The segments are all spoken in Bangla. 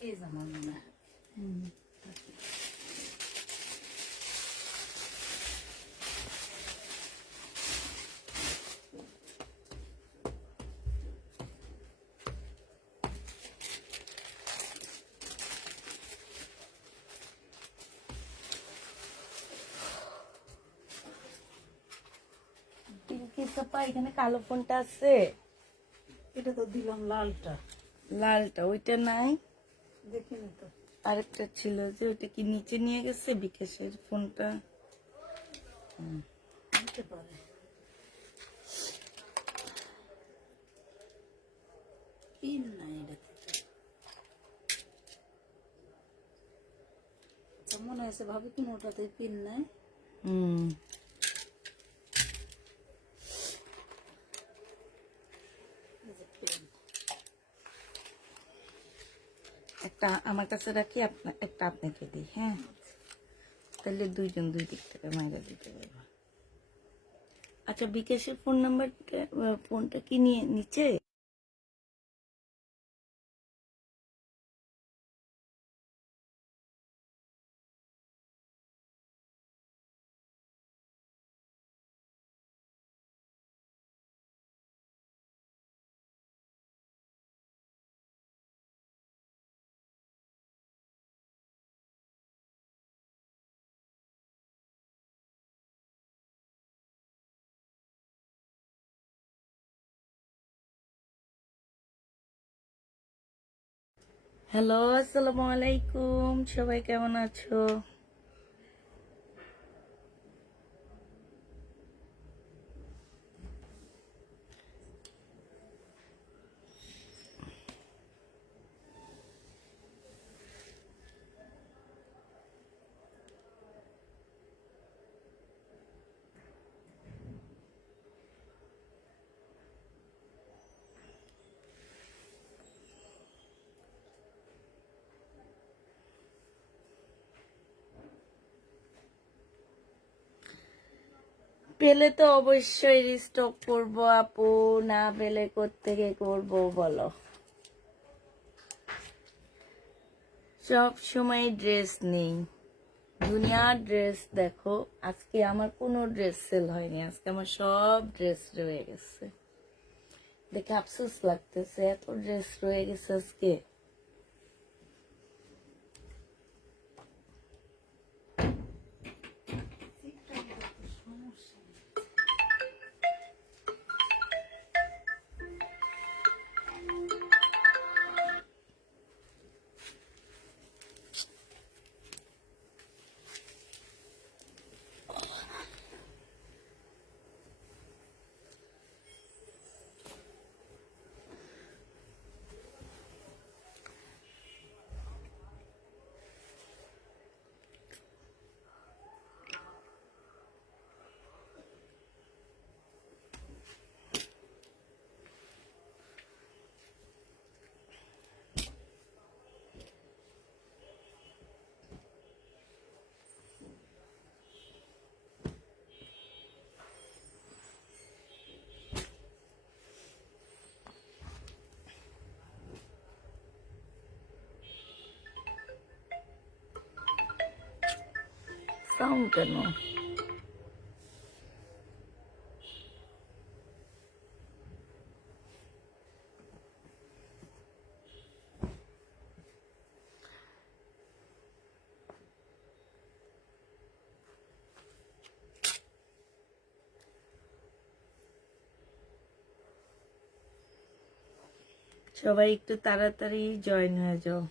পেজ আমার মনে হয়। পিঙ্কি চাপা এখানে কালো ফোনটা আছে, এটা তো দিলাম লালটা, লালটা ওইটা নাই, দেখিনি তো। আরেকটা ছিল যে ওইটা কি নিচে নিয়ে গেছে বিকাশের ফোনটা? হতে পারে। পিন নাই এটাতে। আচ্ছা, মনে হয়েছে ভাবি কোনোটাতে পিন নাই। এই যে পিন। একটা আমার কাছে রাখি, একটা আপনাকে দিই, হ্যাঁ? তাহলে দুইজন দুই দিক থেকে মাইরা দিতে পারবো। আচ্ছা, বিকাশের ফোন নাম্বারটা, ফোনটা কি নিয়ে নিচে? হ্যালো, আসসালামু আলাইকুম, সবাই কেমন আছো? পেলে তো অবশ্যই রিস্টক করবো আপু, না পেলে কোত্থেকে করবো বলো? সব সময় ড্রেস নেই, দুনিয়ার ড্রেস দেখো। আজকে আমার কোনো ড্রেস সেল হয়নি, আজকে আমার সব ড্রেস রয়ে গেছে, দেখে আফসোস লাগতেছে, এত ড্রেস রয়ে গেছে আজকে। সাউন্ড কেন? সবাই একটু তাড়াতাড়ি জয়েন হয়ে যাও।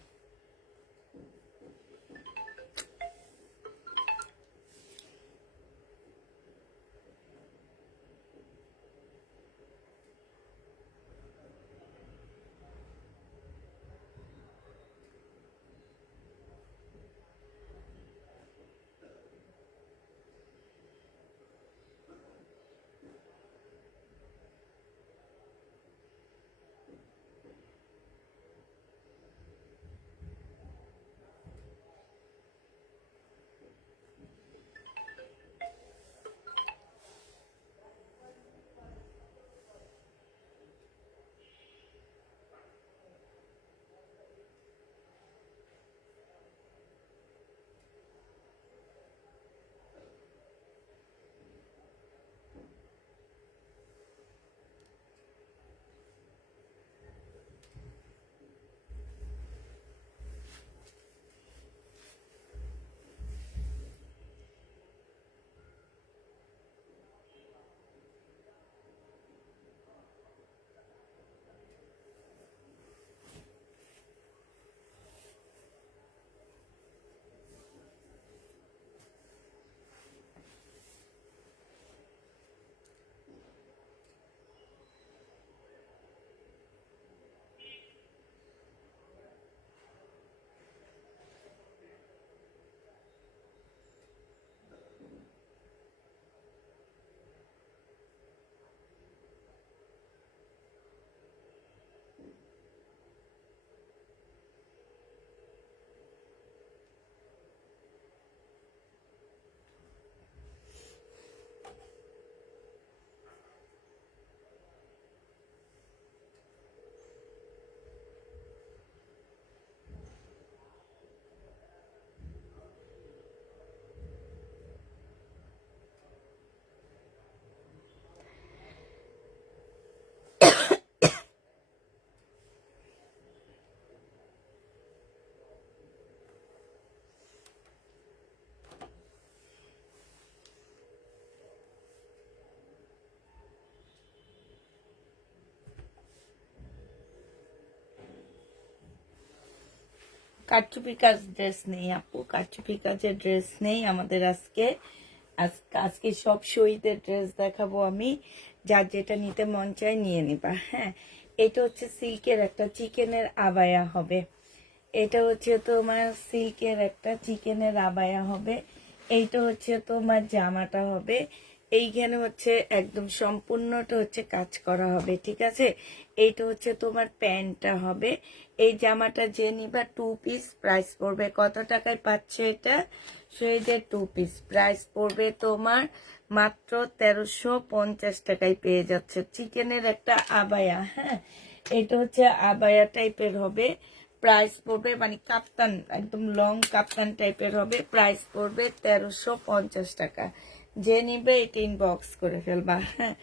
কারচুপি কাজ ড্রেস নেই আপু, কারচুপি কাজের ড্রেস নেই আমাদের আজকে। আজকে সব শহীদের ড্রেস দেখাবো আমি, যার যেটা নিতে মন চায় নিয়ে নিবা। হ্যাঁ, এটা হচ্ছে সিল্কের একটা চিকেনের আবায়া হবে, এটা হচ্ছে তোমার সিল্কের একটা চিকেনের আবায়া হবে, এইটা হচ্ছে তোমার জামাটা হবে, এইখানে হচ্ছে একদম সম্পূর্ণটা হচ্ছে কাজ করা হবে, ঠিক আছে। এইটা হচ্ছে তোমার প্যান্টটা হবে। এই জামাটা যে নিবা 2 পিস, প্রাইস পড়বে কত টাকায় পাচ্ছে এটা? শহীদের 2 পিস প্রাইস পড়বে তোমার মাত্র 1350 টাকায় পেয়ে যাচ্ছে। চিকেনের একটা আবায়া, হ্যাঁ, এটা হচ্ছে আবায়া টাইপের হবে, প্রাইস পড়বে মানে কাপ্তান, একদম লং কাপ্তান টাইপের হবে, প্রাইস পড়বে 1350 টাকা। যে নিবে এটা ইনবক্স করে ফেলবা। হ্যাঁ,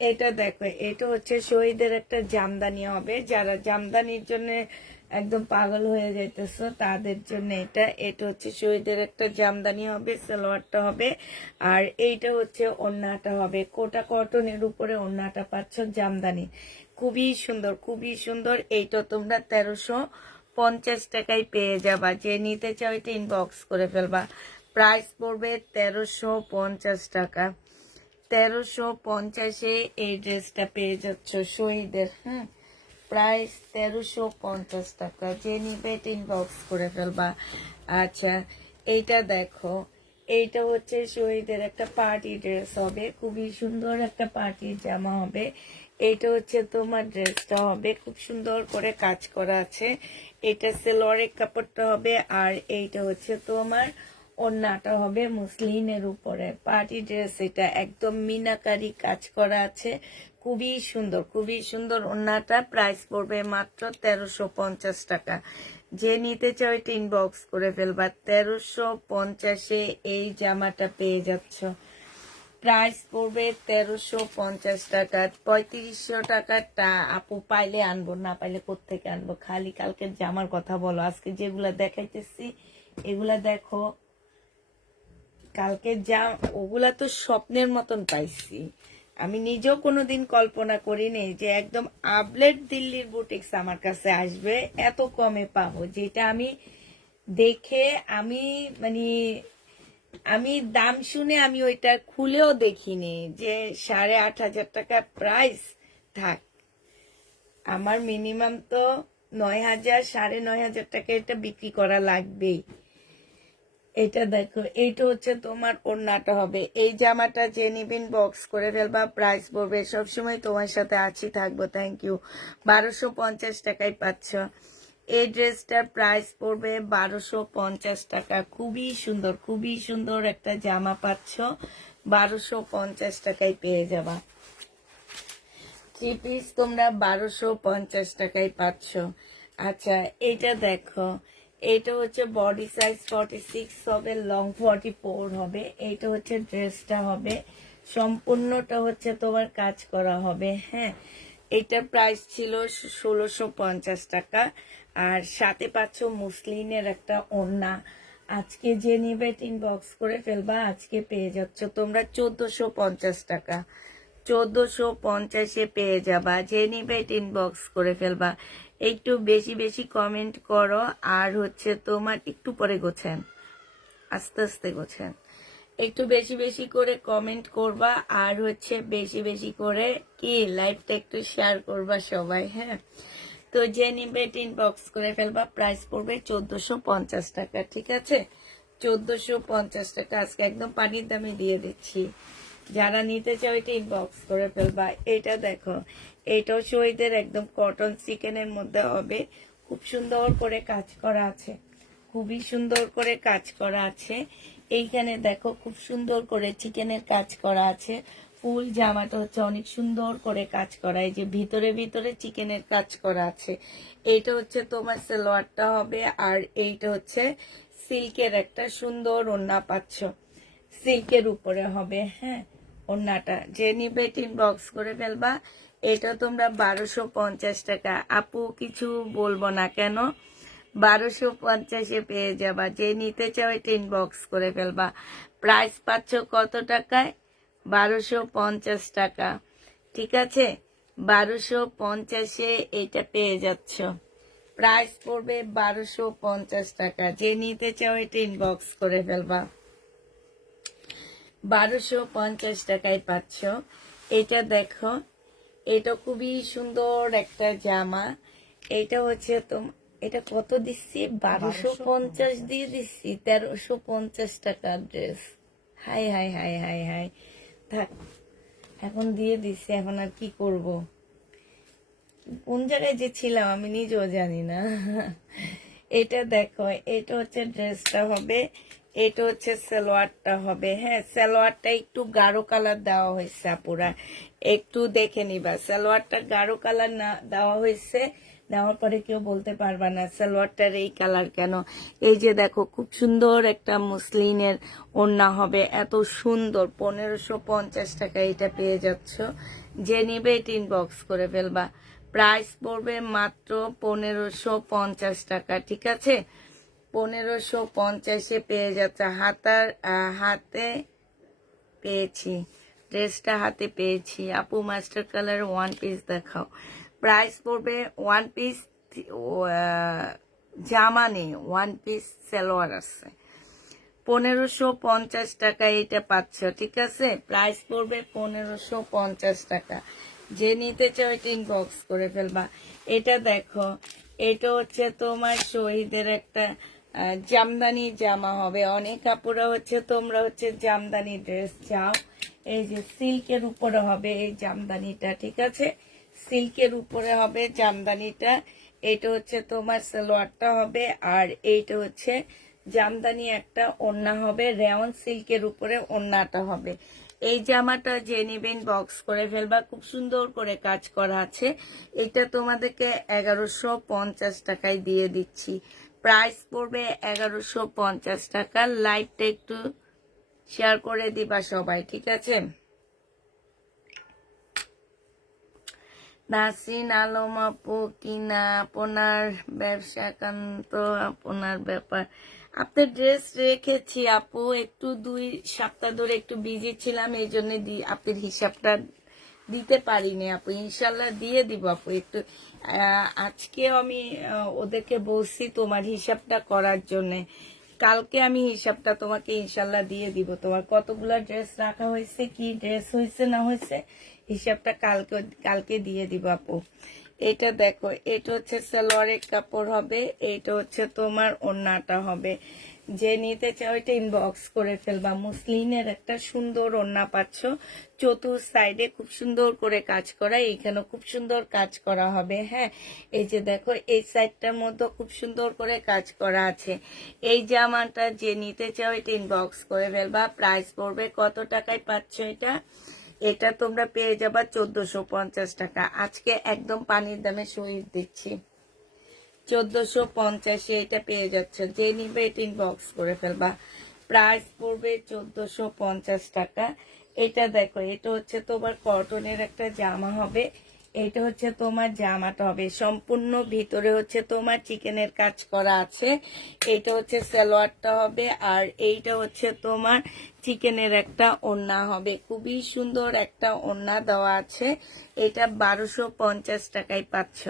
এটা দেখো, এটা হচ্ছে শহীদের একটা জামদানি হবে, যারা জামদানির জন্য একদম পাগল হয়ে যাইতেছো তাদের জন্য এটা। এটা হচ্ছে শহীদের একটা জামদানি হবে, সালোয়ারটা হবে, আর এইটা হচ্ছে ওড়নাটা হবে, কোটা কটনের উপরে ওড়নাটা পাচ্ছ জামদানি, খুবই সুন্দর খুবই সুন্দর। এইটা তোমরা 1350 টাকায় পেয়ে যাবা। যে নিতে চাও এটা ইনবক্স করে ফেলবা, প্রাইস পড়বে 1350 টাকা। 1350-এ এই ড্রেসটা পেয়ে যাচ্ছ শহীদের। হ্যাঁ, প্রাইস 1350 টাকা। যে নিবে ইনবক্স করে ফেলবা। আচ্ছা, এইটা দেখো, এইটা হচ্ছে শহীদের একটা পার্টি ড্রেস হবে, খুবই সুন্দর একটা পার্টির জামা হবে। এইটা হচ্ছে তোমার ড্রেসটা হবে, খুব সুন্দর করে কাজ করা আছে। এটা সেলোয়ারের কাপড়টা হবে, আর এইটা হচ্ছে তোমার ওড়নাটা হবে মুসলিনের উপরে। পার্টি ড্রেস এটা, একদম মিনাকারি কাজ করা আছে, খুবই সুন্দর খুবই সুন্দর। ওড়নাটা প্রাইস পড়বে মাত্র 1350 টাকা। যে নিতে চাও এটা ইনবক্স করে ফেলবা। 1350-এ এই জামাটা পেয়ে যাচ্ছ, প্রাইস পড়বে 1350 টাকা। 3500 টাকাটা আপু পাইলে আনবো, না পাইলে কোত্থেকে আনবো? খালি কালকের জামার কথা বলো, আজকে যেগুলা দেখাইতেছি এগুলা দেখো, কালকে যা ওগুলা তো স্বপ্নের মতন পাইছি। আমি নিজেও কোনোদিন কল্পনা করিনি যে একদম আপলেট দিল্লির বুটিক্স আমার কাছে আসবে, এত কমে পাবো, যেটা আমি দেখে আমি মানে আমি দাম শুনে আমি ওইটা খুলেও দেখিনি যে 8500 টাকা প্রাইস। থাক, আমার মিনিমাম তো 9000 9500 টাকা এটা বিক্রি করা লাগবেই। এটা দেখো, এইটা হচ্ছে তোমার ওড়নাটা হবে। এই জামাটা যে নিবেন বক্স করে ফেলবা, প্রাইস পড়বে, সবসময় তোমার সাথে আছি থাকবো, থ্যাংক ইউ, 1250 টাকায় পাচ্ছ। এই ড্রেসটার প্রাইস পড়বে 1250 টাকা। খুবই সুন্দর খুবই সুন্দর একটা জামা পাচ্ছ, 1250 টাকায় পেয়ে যাবা। 3 পিস তোমরা 1250 টাকায় পাচ্ছ। আচ্ছা, এটা দেখো, এটা হচ্ছে বডি সাইজ 46 হবে, লং 44 হবে। এইটা হচ্ছে ড্রেসটা হবে, সম্পূর্ণটা হচ্ছে তোমার কাজ করা হবে। হ্যাঁ, এইটার প্রাইস ছিল 1650 টাকা, আর সাথে পাচ্ছ মুসলিনের একটা ওড়না। আজকে যে নিবে ইনবক্স করে ফেলবা, আজকে পেয়ে যাচ্ছ তোমরা 1450 টাকা। 1450-এ পেয়ে যাবা। যে নিবে ইনবক্স করে ফেলবা। একটু বেশি বেশি কমেন্ট করো, আর হচ্ছে তোমার একটু পরে গোছেন, আস্তে আস্তে গোছেন, একটু বেশি বেশি করে কমেন্ট করবা, আর হচ্ছে বেশি বেশি করে কি লাইভটা একটু শেয়ার করবা সবাই। হ্যাঁ, তো যে নিবে ইনবক্স করে ফেলবা, প্রাইস পড়বে 1450 টাকা, ঠিক আছে। 1450 টাকা আজকে একদম পানির দামে দিয়ে দিচ্ছি। যারা নিতে চাও এটা ইনবক্স করে ফেলবা। এটা দেখো, এটাও শহীদের একদম কটন চিকেনের মধ্যে হবে, খুব সুন্দর করে কাজ করা আছে, খুবই সুন্দর করে কাজ করা আছে। এইখানে দেখো, খুব সুন্দর করে চিকেনের কাজ করা আছে। ফুল জামাটা হচ্ছে অনেক সুন্দর করে কাজ করা, এই যে ভিতরে ভিতরে চিকেনের কাজ করা আছে। এইটা হচ্ছে তোমার সালোয়ারটা হবে, আর এইটা হচ্ছে সিল্কের একটা সুন্দর ওড়না পাচ্ছ, সিল্কের উপরে হবে। হ্যাঁ, ওড়নাটা যে নিবে ইনবক্স করে ফেলবা। এটা তোমরা 1250 টাকা। আপু কিছু বলবো না কেন, 1250-এ পেয়ে যাবা। যে নিতে চাও এটা ইনবক্স করে ফেলবা। প্রাইস পাচ্ছ কত টাকায়? 1250 টাকা, ঠিক আছে। 1250-এ এটা পেয়ে যাচ্ছ, প্রাইস পড়বে 1250 টাকা। যে নিতে চাও এটা ইনবক্স করে ফেলবা। 1250 টাকায় পাচ্ছ। এটা দেখো, এটা খুবই সুন্দর একটা জামা। এটা হচ্ছে এটা কত দিচ্ছি? 1250 দিয়ে দিচ্ছি। 1350 টাকার dress. High high high high high, থাক, এখন দিয়ে দিচ্ছি, এখন আর কি করব। কোন জায়গায় যে ছিলাম আমি নিজেও জানি না। এটা দেখো, এটা হচ্ছে ড্রেসটা হবে, এটা হচ্ছে সালোয়ারটা হবে। হ্যাঁ, সালোয়ারটা একটু গাঢ় কালার দেওয়া হয়েছে আপুরা, একটু দেখে নিবা। সালোয়ারটা গাঢ় কালার না দেওয়া হয়েছে, দেওয়ার পরে কেউ বলতে পারবা না সালোয়ারটার এই কালার কেন। এই যে দেখো, খুব সুন্দর একটা মুসলিনের ওড়না হবে, এত সুন্দর। 1550 টাকা এটা পেয়ে যাচ্ছ। যে নিবে এটা ইনবক্স করে ফেলবা। প্রাইস পড়বে মাত্র 1550 টাকা, ঠিক আছে? 1550-এ পেয়ে যাচ্ছে। হাতে পেয়েছি, ড্রেসটা হাতে পেয়েছি। আপু মাস্টার কালার ওয়ান পিস দেখাও। প্রাইস পড়বে, ওয়ান পিস জামা নেই, ওয়ান পিস সালোয়ার আছে। 1550 টাকা এটা পাচ্ছ, ঠিক আছে? প্রাইস পড়বে 1550 টাকা। যে নিতে চাও এটা ইনবক্স করে ফেলবা। এটা দেখো, এটা হচ্ছে তোমার শহীদের একটা জামদানি জামা হবে। অনেক কাপড়া হচ্ছে তোমরা হচ্ছে জামদানি ড্রেস চাও। এই যে সিল্কের উপরে হবে এই জামদানিটা, ঠিক আছে? সিল্কের উপরে হবে জামদানিটা। এটা হচ্ছে তোমার সালোয়ারটা হবে, আর এইটা হচ্ছে জামদানি একটা ওড়না হবে, রেয়ন সিল্কের উপরে ওড়নাটা হবে। এই জামাটা যে নিবেন বক্স করে ফেলবা, খুব সুন্দর করে কাজ করা আছে। এটা তোমাদেরকে 1150 টাকায় দিয়ে দিচ্ছি। প্রাইস পড়বে 1150 টাকা। লাইভটা একটু শেয়ার করে দিবা সবাই, ঠিক আছে? নাসরিন আলম আপু, কিনা আপনার ব্যবসা একান্ত আপনার ব্যাপার। আপনার ড্রেস রেখেছি আপু, একটু 2 সপ্তাহ ধরে একটু বিজি ছিলাম, এই জন্য আপনার হিসাবটা দিতে পারিনি আপু। ইনশাল্লাহ দিয়ে দিব আপু। একটু আজকেও আমি ওদেরকে বলছি তোমার হিসাবটা করার জন্য। কালকে আমি হিসাবটা তোমাকে ইনশাল্লাহ দিয়ে দিব। তোমার কতগুলা ড্রেস রাখা হয়েছে, কি ড্রেস হয়েছে না হয়েছে, হিসাবটা কালকে দিয়ে দিব আপু। এটা দেখো, এটা হচ্ছে সালোয়ারের কাপড় হবে, এটা হচ্ছে তোমার ওড়নাটা হবে। যে নিতে চাও এটা ইনবক্স করে ফেলবা। মুসলিনের একটা সুন্দর ওড়না পাচ্ছ, চতুর সাইডে খুব সুন্দর করে কাজ করা, এইখানে খুব সুন্দর কাজ করা হবে। হ্যাঁ, এই যে দেখো, এই সাইডটার মধ্যে খুব সুন্দর করে কাজ করা আছে। এই জামাটা যে নিতে চাও এটা ইনবক্স করে ফেলবা। প্রাইস পড়বে কত টাকায় পাচ্ছ এটা? এটা তোমরা পেয়ে যাবা 1450 টাকা। আজকে একদম পানির দামে শহীদ দিচ্ছি। 1450-এ এটা পেয়ে যাচ্ছে। যে নিবে এটা ইনবক্স করে ফেলবা। প্রাইস পড়বে 1450 টাকা। এটা দেখো, এটা হচ্ছে তোমার কটনের একটা জামা হবে। এটা হচ্ছে তোমার জামাটা হবে সম্পূর্ণ ভিতরে হচ্ছে তোমার চিকেনের কাজ করা আছে। এটা হচ্ছে সালোয়ারটা হবে, আর এইটা হচ্ছে তোমার চিকেনের একটা ওড়না হবে। খুবই সুন্দর একটা ওড়না দেওয়া আছে। এটা 1250 টাকায় পাচ্ছ।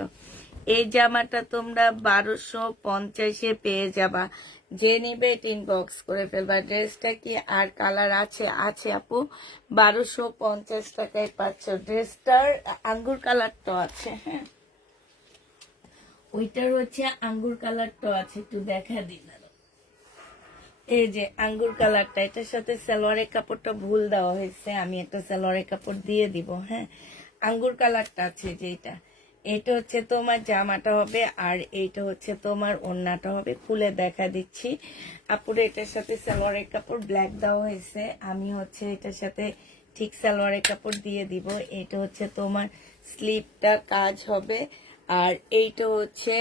এই জামাটা তোমরা 1250-এ পেয়ে যাবা। যে নিবে এটা ইনবক্স করে ফেলবা। ড্রেসটা কি আর কালার আছে? আছে আপু, 1250 টাকায় পাচ্ছ। ড্রেসটার আঙ্গুর কালারটা আছে। হ্যাঁ, ওইটার হচ্ছে আঙ্গুর কালারটা আছে, একটু দেখা দিন। এই যে আঙ্গুর কালারটা, এটার সাথে সালোয়ারের কাপড়টা ভুল দেওয়া হয়েছে, আমি একটা সালোয়ারের কাপড় দিয়ে দিব। হ্যাঁ, আঙ্গুর কালারটা আছে যেটা, এটা হচ্ছে তোমার জামাটা হবে, আর এইটা হচ্ছে তোমার ওড়নাটা হবে। খুলে দেখা দিচ্ছি আপুরে। এটার সাথে সালোয়ারের কাপড় ব্ল্যাক দেওয়া হয়েছে, আমি হচ্ছে এটার সাথে ঠিক সালোয়ারের কাপড় দিয়ে দিব। এটা হচ্ছে তোমার স্লিপটা কাজ হবে, আর এইটা হচ্ছে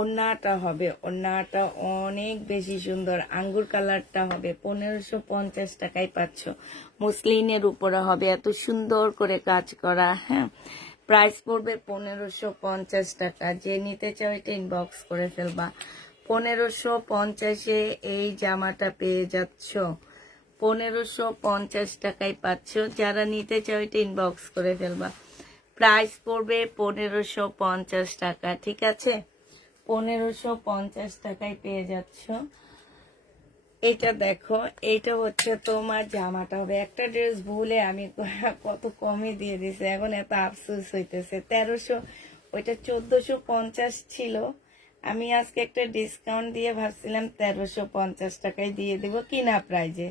ওড়নাটা হবে। ওড়নাটা অনেক বেশি সুন্দর, আঙ্গুর কালারটা হবে। 1550 টাকায় পাচ্ছ। মুসলিনের উপরে হবে, এত সুন্দর করে কাজ করা। হ্যাঁ, প্রাইস পড়বে 1550 টাকা। যে নিতে চাও এটা ইনবক্স করে ফেলবা। 1550-এ এই জামাটা পেয়ে যাচ্ছ। 1550 টাকায় পাচ্ছ। যারা নিতে চাও এটা ইনবক্স করে ফেলবা। প্রাইস পড়বে 1550 টাকা, ঠিক আছে? 1550 টাকায় পেয়ে যাচ্ছ। এটা দেখো, এটা হচ্ছে তোমার জামাটা হবে। একটা ড্রেস ভুলে আমি কত কমে দিয়ে দিছে, এখন এত আফসোস হইতেছে। 1300, ওইটা 1450 ছিল। আমি আজকে একটা ডিসকাউন্ট দিয়ে ভাবছিলাম 1350 টাকায় দিয়ে দেবো কিনা প্রাইজে।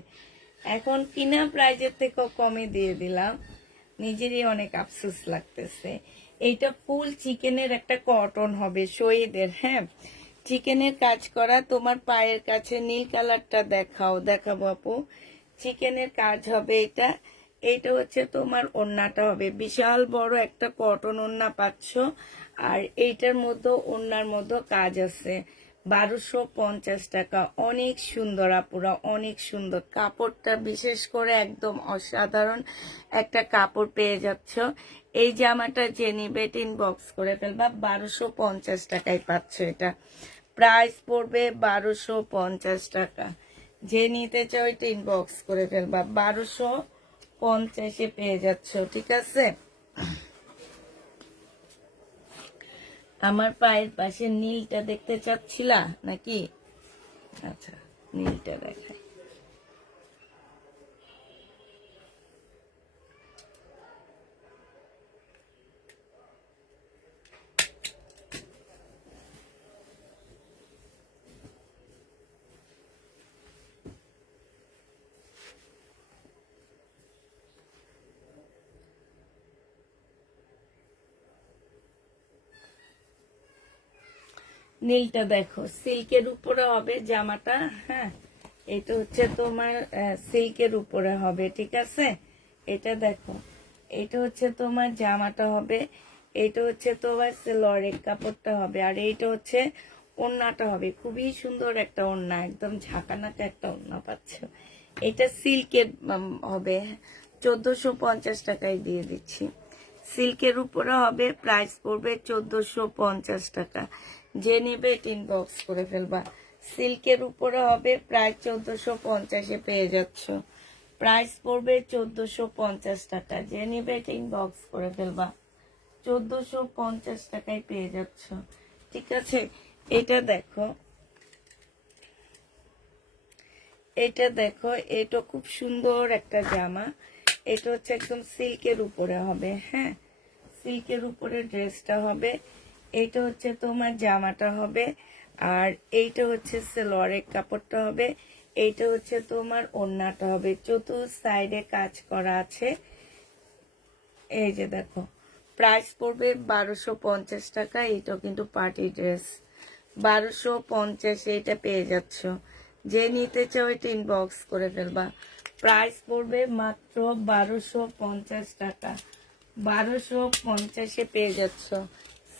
এখন কিনা প্রাইজের থেকেও কমে দিয়ে দিলাম, নিজেরই অনেক আফসোস লাগতেছে। এইটা ফুল চিকেনের একটা কটন হবে, শহীদের। হ্যাঁ, চিকেনের কাজ করা। তোমার পায়ের কাছে নীল কালারটা দেখাবো আপু। চিকেনের কাজ হবে এটা। এইটা হচ্ছে তোমার ওড়নাটা হবে, বিশাল বড় একটা কটন ওড়না পাচ্ছ। আর এইটার মধ্যে ওড়নার মধ্যে কাজ আছে। 1250 টাকা। অনেক সুন্দর আপুরা, অনেক সুন্দর কাপড়টা, বিশেষ করে একদম অসাধারণ একটা কাপড় পেয়ে যাচ্ছ। এই জামাটা যে নিবে ইনবক্স করে ফেলবা, 1250 টাকায় পাচ্ছ। এটা প্রাইস পড়বে 1250 টাকা। যে নিতে চাও এটা ইনবক্স করে ফেলবা, 1250-এ পেয়ে যাচ্ছ, ঠিক আছে? আমার পায়ের পাশে নীলটা দেখতে চাচ্ছিলা নাকি? আচ্ছা, নীলটা দেখাই। নীলটা দেখো, সিল্কের উপরে হবে জামাটা। হ্যাঁ, এটা হচ্ছে তোমার সিল্কের উপরে হবে, ঠিক আছে? এটা দেখো, এটা হচ্ছে তোমার জামাটা হবে। এটা হচ্ছে তোমার সেলোয়ারের কাপড়টা হবে। আর এইটা হচ্ছে ওড়নাটা হবে। খুবই সুন্দর একটা ওড়না, একদম ঝাঁকানাকা একটা ওড়না পাচ্ছ। এটা সিল্কের হবে। 1450 টাকায় দিয়ে দিচ্ছি। সিল্কের উপরে হবে, প্রাইস পড়বে 1450 টাকা। যে নিবে ইনবক্স করে ফেলবা। সিল্কের উপরে হবে, প্রাইস 1450-এ পেয়ে যাচ্ছ। প্রাইস পড়বে 1450 টাকা। যে নিবে ইনবক্স করে ফেলবা, 1450 টাকায় পেয়ে যাচ্ছ, ঠিক আছে? এটা দেখো, এটা দেখো, এটা খুব সুন্দর একটা জামা। এটা হচ্ছে একদম সিল্কের উপরে হবে। হ্যাঁ, সিল্কের উপরে ড্রেসটা হবে। এইটা হচ্ছে তোমার জামাটা হবে। আর এইটা হচ্ছে সালোয়ারের কাপড়টা হবে। এইটা হচ্ছে তোমার ওড়নাটা হবে। চতুর সাইডে কাজ করা আছে। এই যে দেখো, প্রাইস পড়বে 1250 টাকা। এইটাও কিন্তু পার্টি ড্রেস। 1250-এ এটা পেয়ে যাচ্ছ। যে নিতে চাও এটা ইনবক্স করে ফেলবা। প্রাইস পড়বে মাত্র 1250 টাকা। 1250-এ পেয়ে যাচ্ছ।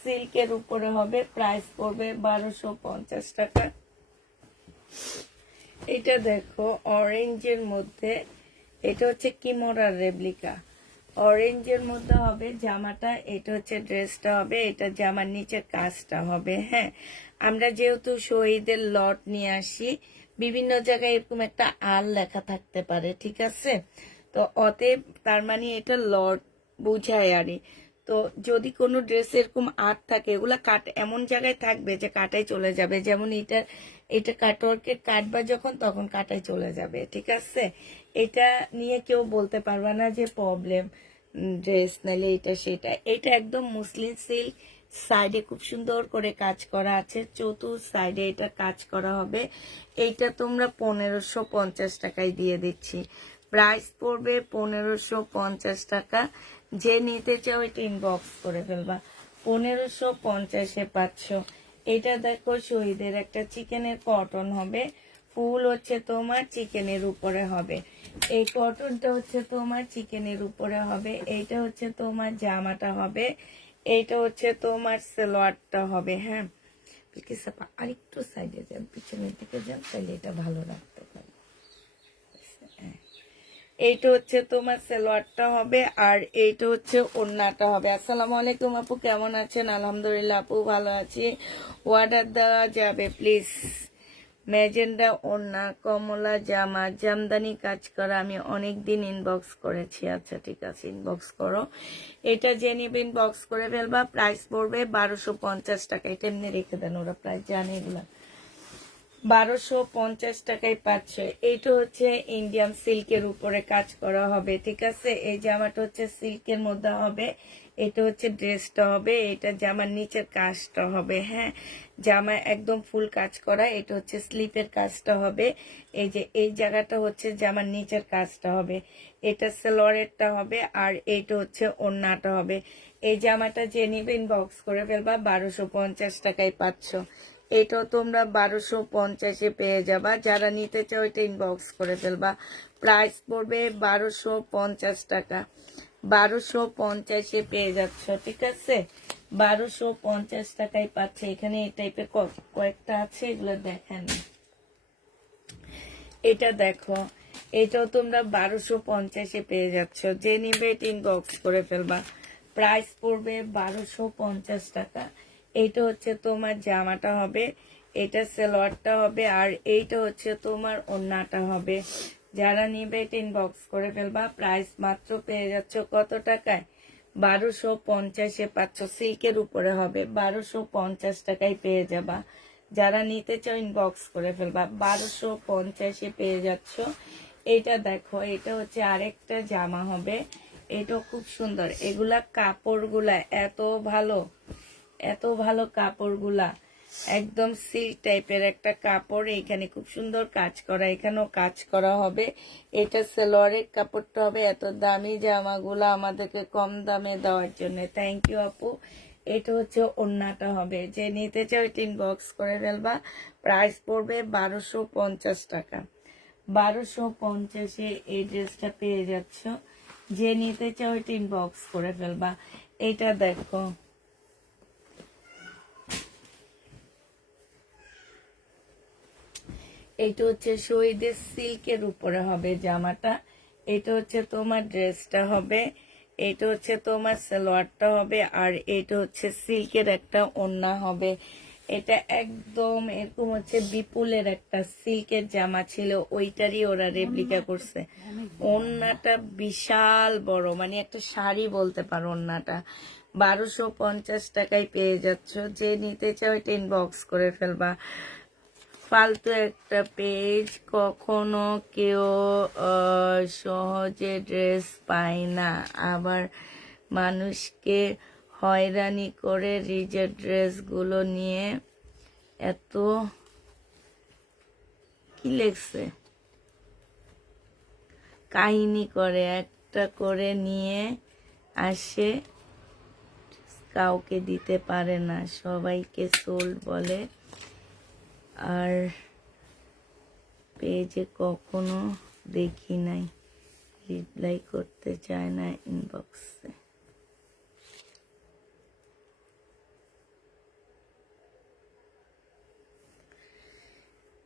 সিল্কের উপরে হবে, প্রাইস পড়বে 1250 টাকা। এটা দেখো, অরেঞ্জের মধ্যে। এটা হচ্ছে কিমোরার রেপ্লিকা। অরেঞ্জের মধ্যে হবে জামাটা। এটা হচ্ছে ড্রেসটা হবে। এটা জামার নিচের কাজটা হবে। হ্যাঁ, আমরা যেহেতু শহীদের লট নিয়ে আসি, বিভিন্ন জায়গায় এরকম একটা আর লেখা থাকতে পারে, ঠিক আছে? তো অতএব তার মানে এটা লট বুঝায় আরই। তো যদি কোনো ড্রেস এরকম আর্ট থাকে, এগুলা কাট এমন জায়গায় থাকবে যে কাটাই চলে যাবে। যেমন এটা কাটওয়ার্কে কাটবা যখন, তখন কাটাই চলে যাবে, ঠিক আছে? এটা নিয়ে কেউ বলতে পারবা না যে প্রবলেম ড্রেস, নাইলে এটা সেটা। এটা একদম মুসলিম সিল্ক, সাইডে খুব সুন্দর করে কাজ করা আছে। চতুর সাইডে এটা কাজ করা হবে। এইটা তোমরা 1550 টাকায় দিয়ে দিচ্ছি। প্রাইস পড়বে 1550 টাকা। যে নিতে চাও এটা ইনবক্স করে ফেলবা, 1550-এ পাচ্ছ। এটা দেখো, শহীদের একটা চিকেনের কটন হবে। ফুল হচ্ছে তোমার চিকেনের উপরে হবে। এই কটনটা হচ্ছে তোমার চিকেনের উপরে হবে। এইটা হচ্ছে তোমার জামাটা হবে। এইটা হচ্ছে তোমার সালোয়ারটা হবে। হ্যাঁ, আরেকটু সাইডে যান, পিছনের দিকে যান, তাহলে এটা ভালো রাখতে পারে। এইটা হচ্ছে তোমার সালোয়ারটা হবে। আর এইটা হচ্ছে ওড়নাটা হবে। আসসালামু আলাইকুম আপু, কেমন আছেন? আলহামদুলিল্লাহ আপু, ভালো আছি। অর্ডার দেওয়া যাবে প্লিজ? ম্যাজেন্ডা ওড়না, কমলা জামা, জামদানি কাজ করা। আমি অনেক দিন ইনবক্স করেছি। আচ্ছা ঠিক আছে, ইনবক্স করো। এটা যে নিবে ইনবক্স করে ফেলবা। প্রাইস পড়বে 1250 টাকা। এটা এমনি রেখে দেন, ওরা প্রায় জানে এগুলা। 1250 টাকায় পাচ্ছে। এইটা হচ্ছে ইন্ডিয়ান সিল্কের উপরে কাজ করা হবে, ঠিক আছে। এই জামাটা হচ্ছে সিল্কের মধ্যে হবে। এটা হচ্ছে ড্রেসটা হবে, এটা জামার নিচের কাজটা হবে। হ্যাঁ, জামা একদম ফুল কাজ করা। এটা হচ্ছে স্লিপের কাজটা হবে। এই যে এই জায়গাটা হচ্ছে জামার নিচের কাজটা হবে। এটা সালোয়ারেরটা হবে, আর এইটা হচ্ছে ওড়নাটা হবে। এই জামাটা যে নিবে ইনবক্স করে ফেলবা। 1250 টাকায় পাচ্ছ। এটাও তোমরা 1250-এ পেয়ে যাবা। যারা নিতে চাও এটা ইনবক্স করে ফেলবা। প্রাইস পড়বে 1250 টাকা। 1250-এ পেয়ে যাচ্ছ, ঠিক আছে। 1250 টাকায় পাচ্ছে। এখানে এই টাইপের কয়েকটা আছে, এগুলো দেখেন। এটা দেখো, এটাও তোমরা 1250-এ পেয়ে যাচ্ছ। যে নিবে এটা ইনবক্স করে ফেলবা। প্রাইস পড়বে 1250 টাকা। এইটা হচ্ছে তোমার জামাটা হবে, এটা সালোয়ারটা হবে, আর এইটা হচ্ছে তোমার ওড়নাটা হবে। যারা নিবে এটা ইনবক্স করে ফেলবা। প্রাইস মাত্র পেয়ে যাচ্ছ কত টাকায়? 1250-এ পাচ্ছ। সিল্কের উপরে হবে, 1250 টাকায় পেয়ে যাবা। যারা নিতে চাও ইনবক্স করে ফেলবা। 1250-এ পেয়ে যাচ্ছ। এটা দেখো, এটা হচ্ছে আরেকটা জামা হবে। এটা খুব সুন্দর। এগুলা কাপড়গুলা এত ভালো, এত ভালো কাপড়গুলা, একদম সিল্ক টাইপের একটা কাপড়। এখানে খুব সুন্দর কাজ করা, এখানেও কাজ করা হবে। এটা সালোয়ারের কাপড়টা হবে। এত দামি জামাগুলা আমাদেরকে কম দামে দেওয়ার জন্য থ্যাংক ইউ আপু। এটা হচ্ছে ওড়নাটা হবে। যে নিতে চাও এটা ইনবক্স করে ফেলবা। প্রাইস পড়বে 1250 টাকা। 1250-এ এই ড্রেসটা পেয়ে যাচ্ছ। যে নিতে চাও এটা ইনবক্স করে ফেলবা। এটা দেখো, এটা হচ্ছে শহীদের সিল্কের উপরে হবে জামাটা। এটা হচ্ছে তোমার ড্রেসটা হবে, এটা হচ্ছে তোমার সালোয়ারটা হবে, আর এটা হচ্ছে সিল্কের একটা ওড়না হবে। এটা একদম এরকম হচ্ছে বিপুলের একটা সিল্কের জামা ছিল, ওইটারই ওরা রেপ্লিকা করছে। ওড়নাটা বিশাল বড়, মানে একটা শাড়ি বলতে পারো ওড়নাটা। 1250 টাকায় পেয়ে যাচ্ছ। যে নিতে চাও এটা ইনবক্স করে ফেলবা। ফালতু একটা পেজ, কখনো কেউ সহজে ড্রেস পায় না, আবার মানুষকে হয়রানি করে রিজেক্ট ড্রেসগুলো নিয়ে এত কি লেখছে, কাহিনী করে একটা করে নিয়ে আসে, কাউকে দিতে পারে না, সবাইকে সোল্ড বলে, আর পেজে কখনো দেখি নাই, রিপ্লাই করতে চায় না ইনবক্সে।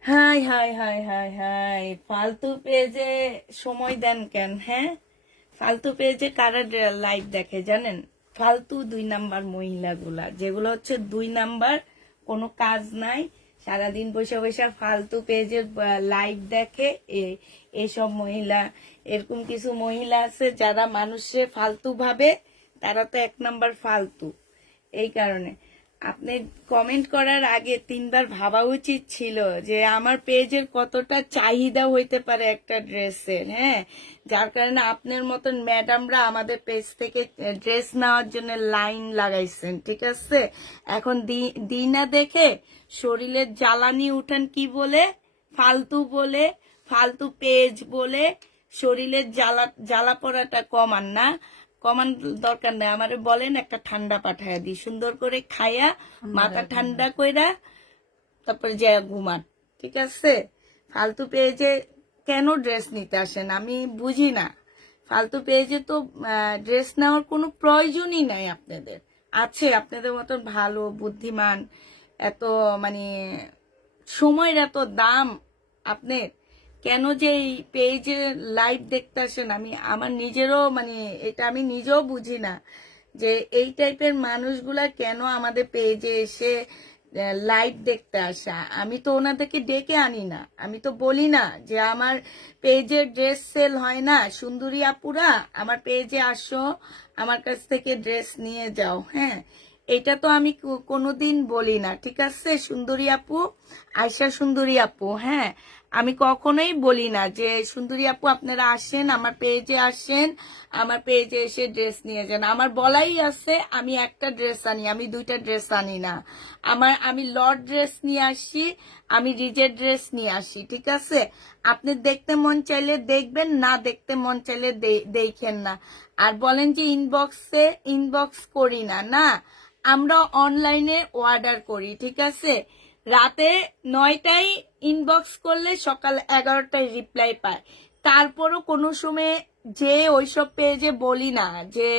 High high high high high, ফালতু পেজে সময় দেন কেন? হ্যাঁ, ফালতু পেজে কারা লাইভ দেখে জানেন? ফালতু 2 নাম্বার মহিলাগুলা, যেগুলো হচ্ছে 2 নাম্বার, কোনো কাজ নাই, সারাদিন বসে বসে ফালতু পেজের লাইভ দেখে। এসব মহিলা, এরকম কিছু মহিলা আছে যারা মানুষে ফালতু ভাবে, তারা তো 1 নাম্বার ফালতু। এই কারণে আপনি কমেন্ট করার আগে 3 বার ভাবা উচিত ছিল যে আমার পেজের কতটা চাহিদা হইতে পারে একটা ড্রেসের। হ্যাঁ, যার কারণে আপনার মতন ম্যাডামরা আমাদের পেজ থেকে ড্রেস নেওয়ার জন্য লাইন লাগাইছেন, ঠিক আছে। এখন দিনা দেখে শরীরের জ্বালানি উঠান কি বলে? ফালতু বলে, ফালতু পেজ বলে শরীরের জ্বালা পড়াটা কমান না। কমান দরকার নেই, আমারে বলেন একটা ঠান্ডা পাঠাইয়া দিই, সুন্দর করে খাইয়া মাথা ঠান্ডা কইরা তারপরে যা ঘুমান, ঠিক আছে। ফালতু পেজে কেন ড্রেস নিতে আসেন আমি বুঝি না। ফালতু পেজে তো ড্রেস নেওয়ার কোনো প্রয়োজনই নাই আপনাদের। আছে আপনাদের মতন ভালো বুদ্ধিমান, এত মানে সময়ের এত দাম আপনার, কেন যে এই পেজে লাইভ দেখতে আসেন আমি আমার নিজেরও মানে এটা আমি নিজেও বুঝি না, যে এই টাইপের মানুষগুলা কেন আমাদের পেজে এসে লাইভ দেখতে আসা। আমি তো ওনাদেরকে ডেকে আনি না, আমি তো বলি না যে আমার পেজে ড্রেস সেল হয় না, সুন্দরী আপুরা আমার পেজে আসো, আমার কাছ থেকে ড্রেস নিয়ে যাও। হ্যাঁ, এটা তো আমি কোনোদিন বলি না, ঠিক আছে সুন্দরী আপু, আয়শা সুন্দরী আপু। হ্যাঁ, আমি কখনোই বলি না যে সুন্দরী আপু আপনারা আসেন, আমার পেজে আসেন, আমার পেজে এসে ড্রেস নিয়ে যান। আমার বলাই আছে আমি একটা ড্রেস আনি, আমি দুইটা ড্রেস আনি না। আমি লট ড্রেস নিয়ে আসি, আমি রিজের ড্রেস নিয়ে আসি, ঠিক আছে? আপনি দেখতে মন চাইলে দেখবেন, না দেখতে মন চাইলে দেখেন না। আর বলেন যে ইনবক্স করি না, না, আমরা অনলাইনে অর্ডার করি, ঠিক আছে? রাতে 9টায় ইনবক্স করলে সকাল 11টায় রিপ্লাই পায়। তারপরও কোনো সময় যে ওইসব পেজে বলি না, যে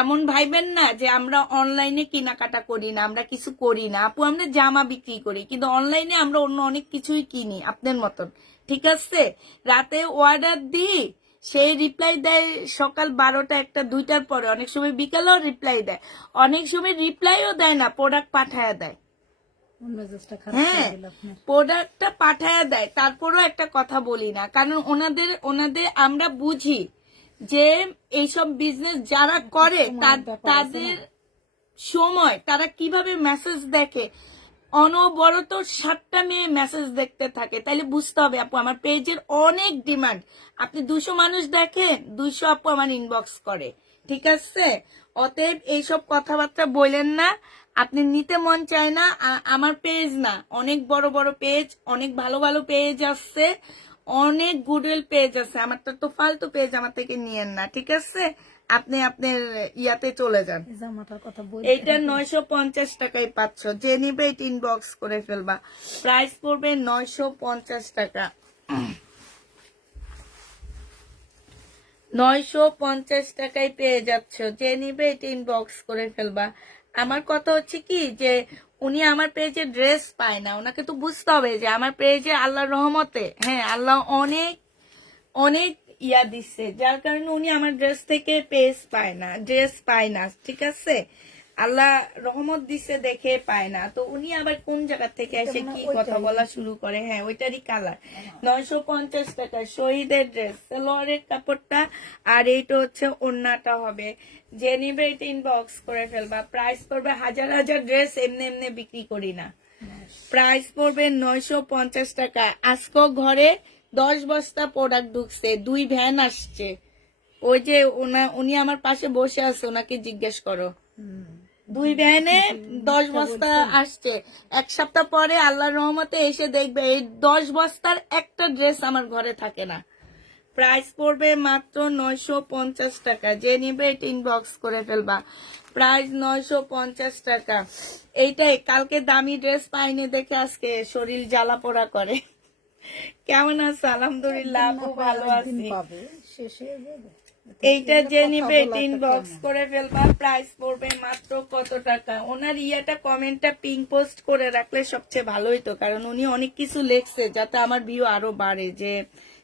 এমন ভাইবেন না যে আমরা অনলাইনে কেনাকাটা করি না, আমরা কিছু করি না। আপু আমরা জামা বিক্রি করি, কিন্তু অনলাইনে আমরা অন্য অনেক কিছুই কিনি আপনার মতন, ঠিক আছে? রাতে অর্ডার দিই, সেই রিপ্লাই দেয় সকাল 12টা 1টা 2টার পরে, অনেক সময় বিকালেও রিপ্লাই দেয়, অনেক সময় রিপ্লাইও দেয় না, প্রোডাক্ট পাঠায় দেয়। মেজাজটা খারাপ হ্যাঁ, করে দিল আপনার। প্রোডাক্টটা পাঠায় দেয়, তারপরও একটা কথা বলি না, কারণ ওনাদের আমরা বুঝি যে এইসব বিজনেস যারা করে তাদের সময়, তারা কিভাবে মেসেজ দেখে, অনবরত 7টা মেয়ে মেসেজ দেখতে থাকে। তাইলে বুঝতে হবে আপু আমার পেজের অনেক ডিমান্ড। আপনি 200 মানুষ দেখেন, 200 আপু আমার ইনবক্স করে, ঠিক আছে? অতএব এইসব কথাবার্তা বললেন না। আপনি নিতে মন চায় না, আমার পেজ না, অনেক বড় বড় পেজ, অনেক ভালো ভালো পেজ আছে, অনেক গুডউইল পেজ আছে। আমারটা তো ফালতু পেজ, আমার থেকে নিয়েন না, ঠিক আছে? আপনি আপনার ইয়াতে চলে যান। জামাটার কথা বই এইটা 950 টাকায় পাচ্ছ, যে নিবে এটা ইনবক্স করে ফেলবা। প্রাইস পড়বে 950 টাকা, 950 টাকায় পেয়ে যাচ্ছ, যে নিবে এটা ইনবক্স করে ফেলবা। আমার কথা হচ্ছে কি যে উনি আমার পেজে ড্রেস পায় না, ওনাকে তো বুঝতে হবে যে আমার পেজে আল্লাহর রহমতে, হ্যাঁ আল্লাহ অনেক অনেক ইয়া দিচ্ছে, যার কারণে উনি আমার ড্রেস থেকে ড্রেস পায় না, ঠিক আছে? আল্লাহ রহমত দিচ্ছে দেখে পায় না, তো উনি আবার কোন জায়গা থেকে এসে কি কথা বলা শুরু করে। হ্যাঁ, ওইটারই কালার। 950 টাকা শহীদের ড্রেস, সালোয়ারের কাপড়টা, আর এইটা হচ্ছে ওড়নাটা হবে। যে নিবে এটা ইনবক্স করে ফেলবা। প্রাইস পড়বে হাজার হাজার ড্রেস এমনি এমনি বিক্রি করি না, প্রাইস পড়বে 950 টাকা। আজকে ঘরে 10 বস্তা প্রোডাক্ট ঢুকছে, 2 ভ্যান আসছে। ওই যে উনি আমার পাশে বসে আছে, ওনাকে জিজ্ঞেস করো। 2 ভ্যানে 10 বস্তা আসছে। 1 সপ্তাহ পরে আল্লাহর রহমতে এসে দেখবে এই 10 বস্তার একটা ড্রেস আমার ঘরে থাকে না। প্রাইস পড়বে মাত্র 950 টাকা, যে নিবে এটা ইনবক্স করে ফেলবা। প্রাইস 950 টাকা। এইটাই, কালকে দামি ড্রেস পাইনি দেখে আজকে শরীর জ্বালা পোড়া করে। কেমন আছে? আলহামদুলিল্লাহ আপু ভালো আছি। শেষে যাবে। এইটা যে নিবে এটা ইনবক্স করে ফেলবা। প্রাইস পড়বে মাত্র কত টাকা? ওনার ইয়াটা কমেন্টটা পিঙ্ক পোস্ট করে রাখলে সবচেয়ে ভালো হইতো, কারণ উনি অনেক কিছু লেখছে যাতে আমার ভিউ আরো বাড়ে, যে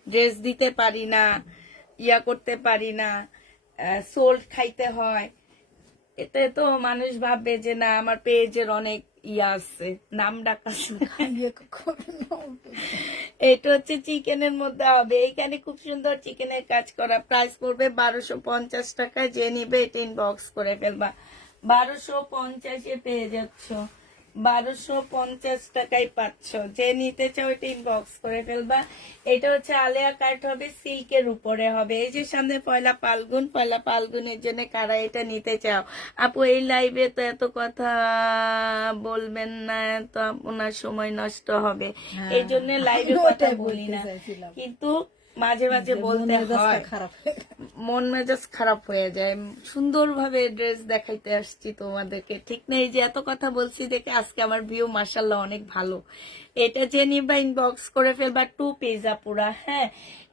ড্রেস দিতে পারি না, ইয়া করতে পারি না, সোল্ড খাইতে হয়। এতে তো মানুষ ভাববে যে না আমার পেজের অনেক ইয়া আছে, নাম ডাক আছে। এটা হচ্ছে চিকেনের মধ্যে হবে, এইখানে খুব সুন্দর চিকেনের কাজ করা। প্রাইস পড়বে 1250 টাকা, যে নিবে এটা ইনবক্স করে ফেলবা। 1250-এ পেয়ে যাচ্ছ, 1250 টাকায় পাচ্ছ, যে নিতে চাও এটা ইনবক্স করে ফেলবা। এটা হচ্ছে আলেয়া কাট হবে, সিল্কের উপরে হবে। এই যে সামনে পয়লা ফাল্গুনের জন্য কারা এটা নিতে চাও? আপু এই লাইভে তো এত কথা বলবেন না, তো আপনার সময় নষ্ট হবে, এই জন্য লাইভে কথা বলি না, কিন্তু মাঝে মাঝে বলতে হয়, মন মেজাজ খারাপ হয়ে যায়। সুন্দরভাবে ড্রেস দেখাইতে আসছি তোমাদেরকে, ঠিক না? এই যে এত কথা বলছি দেখে আজকে আমার ভিউ মাশাআল্লাহ অনেক ভালো। এটা যে নিবা ইনবক্স করে ফেলবা। 2 পিস পুরা। হ্যাঁ,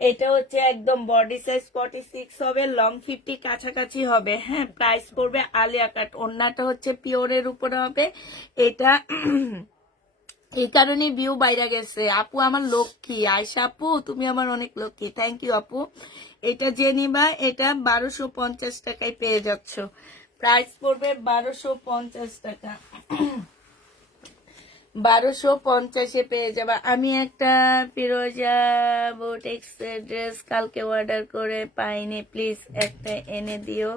এটা হচ্ছে একদম বডি সাইজ 46 হবে, লং 50 কাছাকাছি হবে। হ্যাঁ, প্রাইস পড়বে আলিয়া কাট। ওড়নাটা হচ্ছে পিওরের উপরে হবে। এটা এই কারণে ভিউ বাইরে গেছে। আপু আমার লক্ষ্মী, আয়শা আপু তুমি আমার অনেক লক্ষ্মী, থ্যাংক ইউ আপু। এটা যে নিবা এটা 1250 টাকায় পেয়ে যাচ্ছ। প্রাইস পড়বে 1250 টাকা। 1250 পেয়ে যাবা। আমি একটা ফিরোজা বুটিক্স ড্রেস কালকে অর্ডার করে পাইনি, প্লিজ একটা এনে দিও।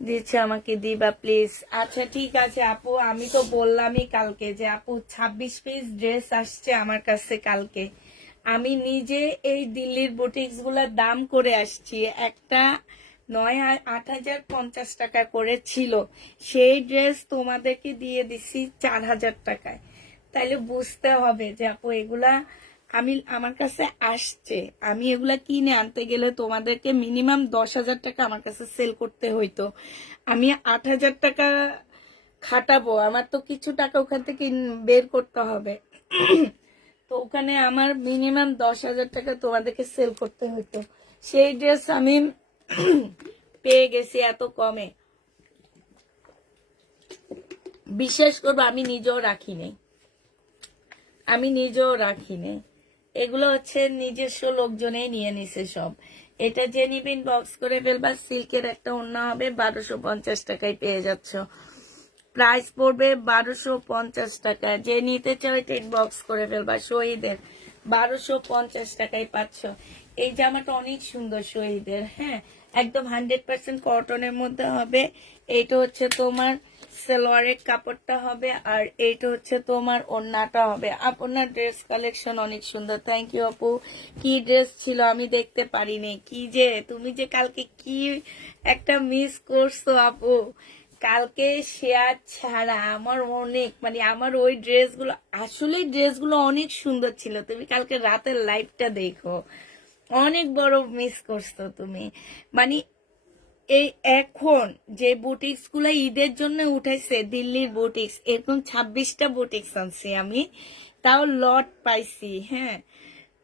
দিচ্ছে আমাকে দিবা প্লিজ। আচ্ছা ঠিক আছে আপু, আমি তো বললামই কালকে যে আপু 26 পিস ড্রেস আসছে আমার কাছে কালকে। আমি নিজে এই দিল্লির বুটিক্স গুলার দাম করে আসছি, একটা 8,050 টাকা করে ছিল, সেই ড্রেস তোমাদেরকে দিয়ে দিছি 4,000 টাকায়। তাইলে বুঝতে হবে যে আপু এগুলা আমার কাছে আসছে, আমি এগুলা কিনে আনতে গেলে তোমাদেরকে মিনিমাম 10,000 টাকা আমার কাছে সেল করতে হইতো। আমি 8,000 টাকা খাটাবো, আমার তো কিছু টাকা ওখান থেকে বের করতে হবে। তো ওখানে আমার মিনিমাম 10,000 টাকা তোমাদেরকে সেল করতে হইতো। সেই ড্রেস আমি পেয়ে গেছি এত কমে, বিশ্বাস করবো আমি নিজেও রাখি নাই, এগুলো হচ্ছে নিজস্ব লোকজনেই নিয়ে নিছে সব। এটা যে নিবেন বক্স করে ফেলবা, সিল্কের একটা ওড়না হবে, 1250 টাকায় পেয়ে যাচ্ছ। প্রাইস পড়বে 1250 টাকা। যে নিতে চাও এটা বক্স করে ফেলবা, শহীদের 1250 টাকায় পাচ্ছ। এই জামাটা অনেক সুন্দর শহীদের, হ্যাঁ একদম 100% কটনের মধ্যে হবে। এইটা হচ্ছে তোমার সালোয়ারের কাপড়টা হবে, আর এইটা হচ্ছে তোমার ওড়নাটা হবে। আপনার ড্রেস কালেকশন অনেক সুন্দর, থ্যাংক ইউ আপু। কি ড্রেস ছিল আমি দেখতে পারিনি, কি যে তুমি যে কালকে কি একটা মিস করছো আপু, কালকে শেয়ার ছাড়া আমার অনেক আমার ওই ড্রেসগুলো, আসলে ড্রেসগুলো অনেক সুন্দর ছিল। তুমি কালকে রাতের লাইভটা দেখো, অনেক বড় মিস করছো তুমি। মানে এই এখন যে বুটিক্স গুলো ঈদের জন্য উঠাইছে দিল্লির বুটিক্স, এরকম 26টা বুটিক্স আনছি আমি, তাও লট পাইছি। হ্যাঁ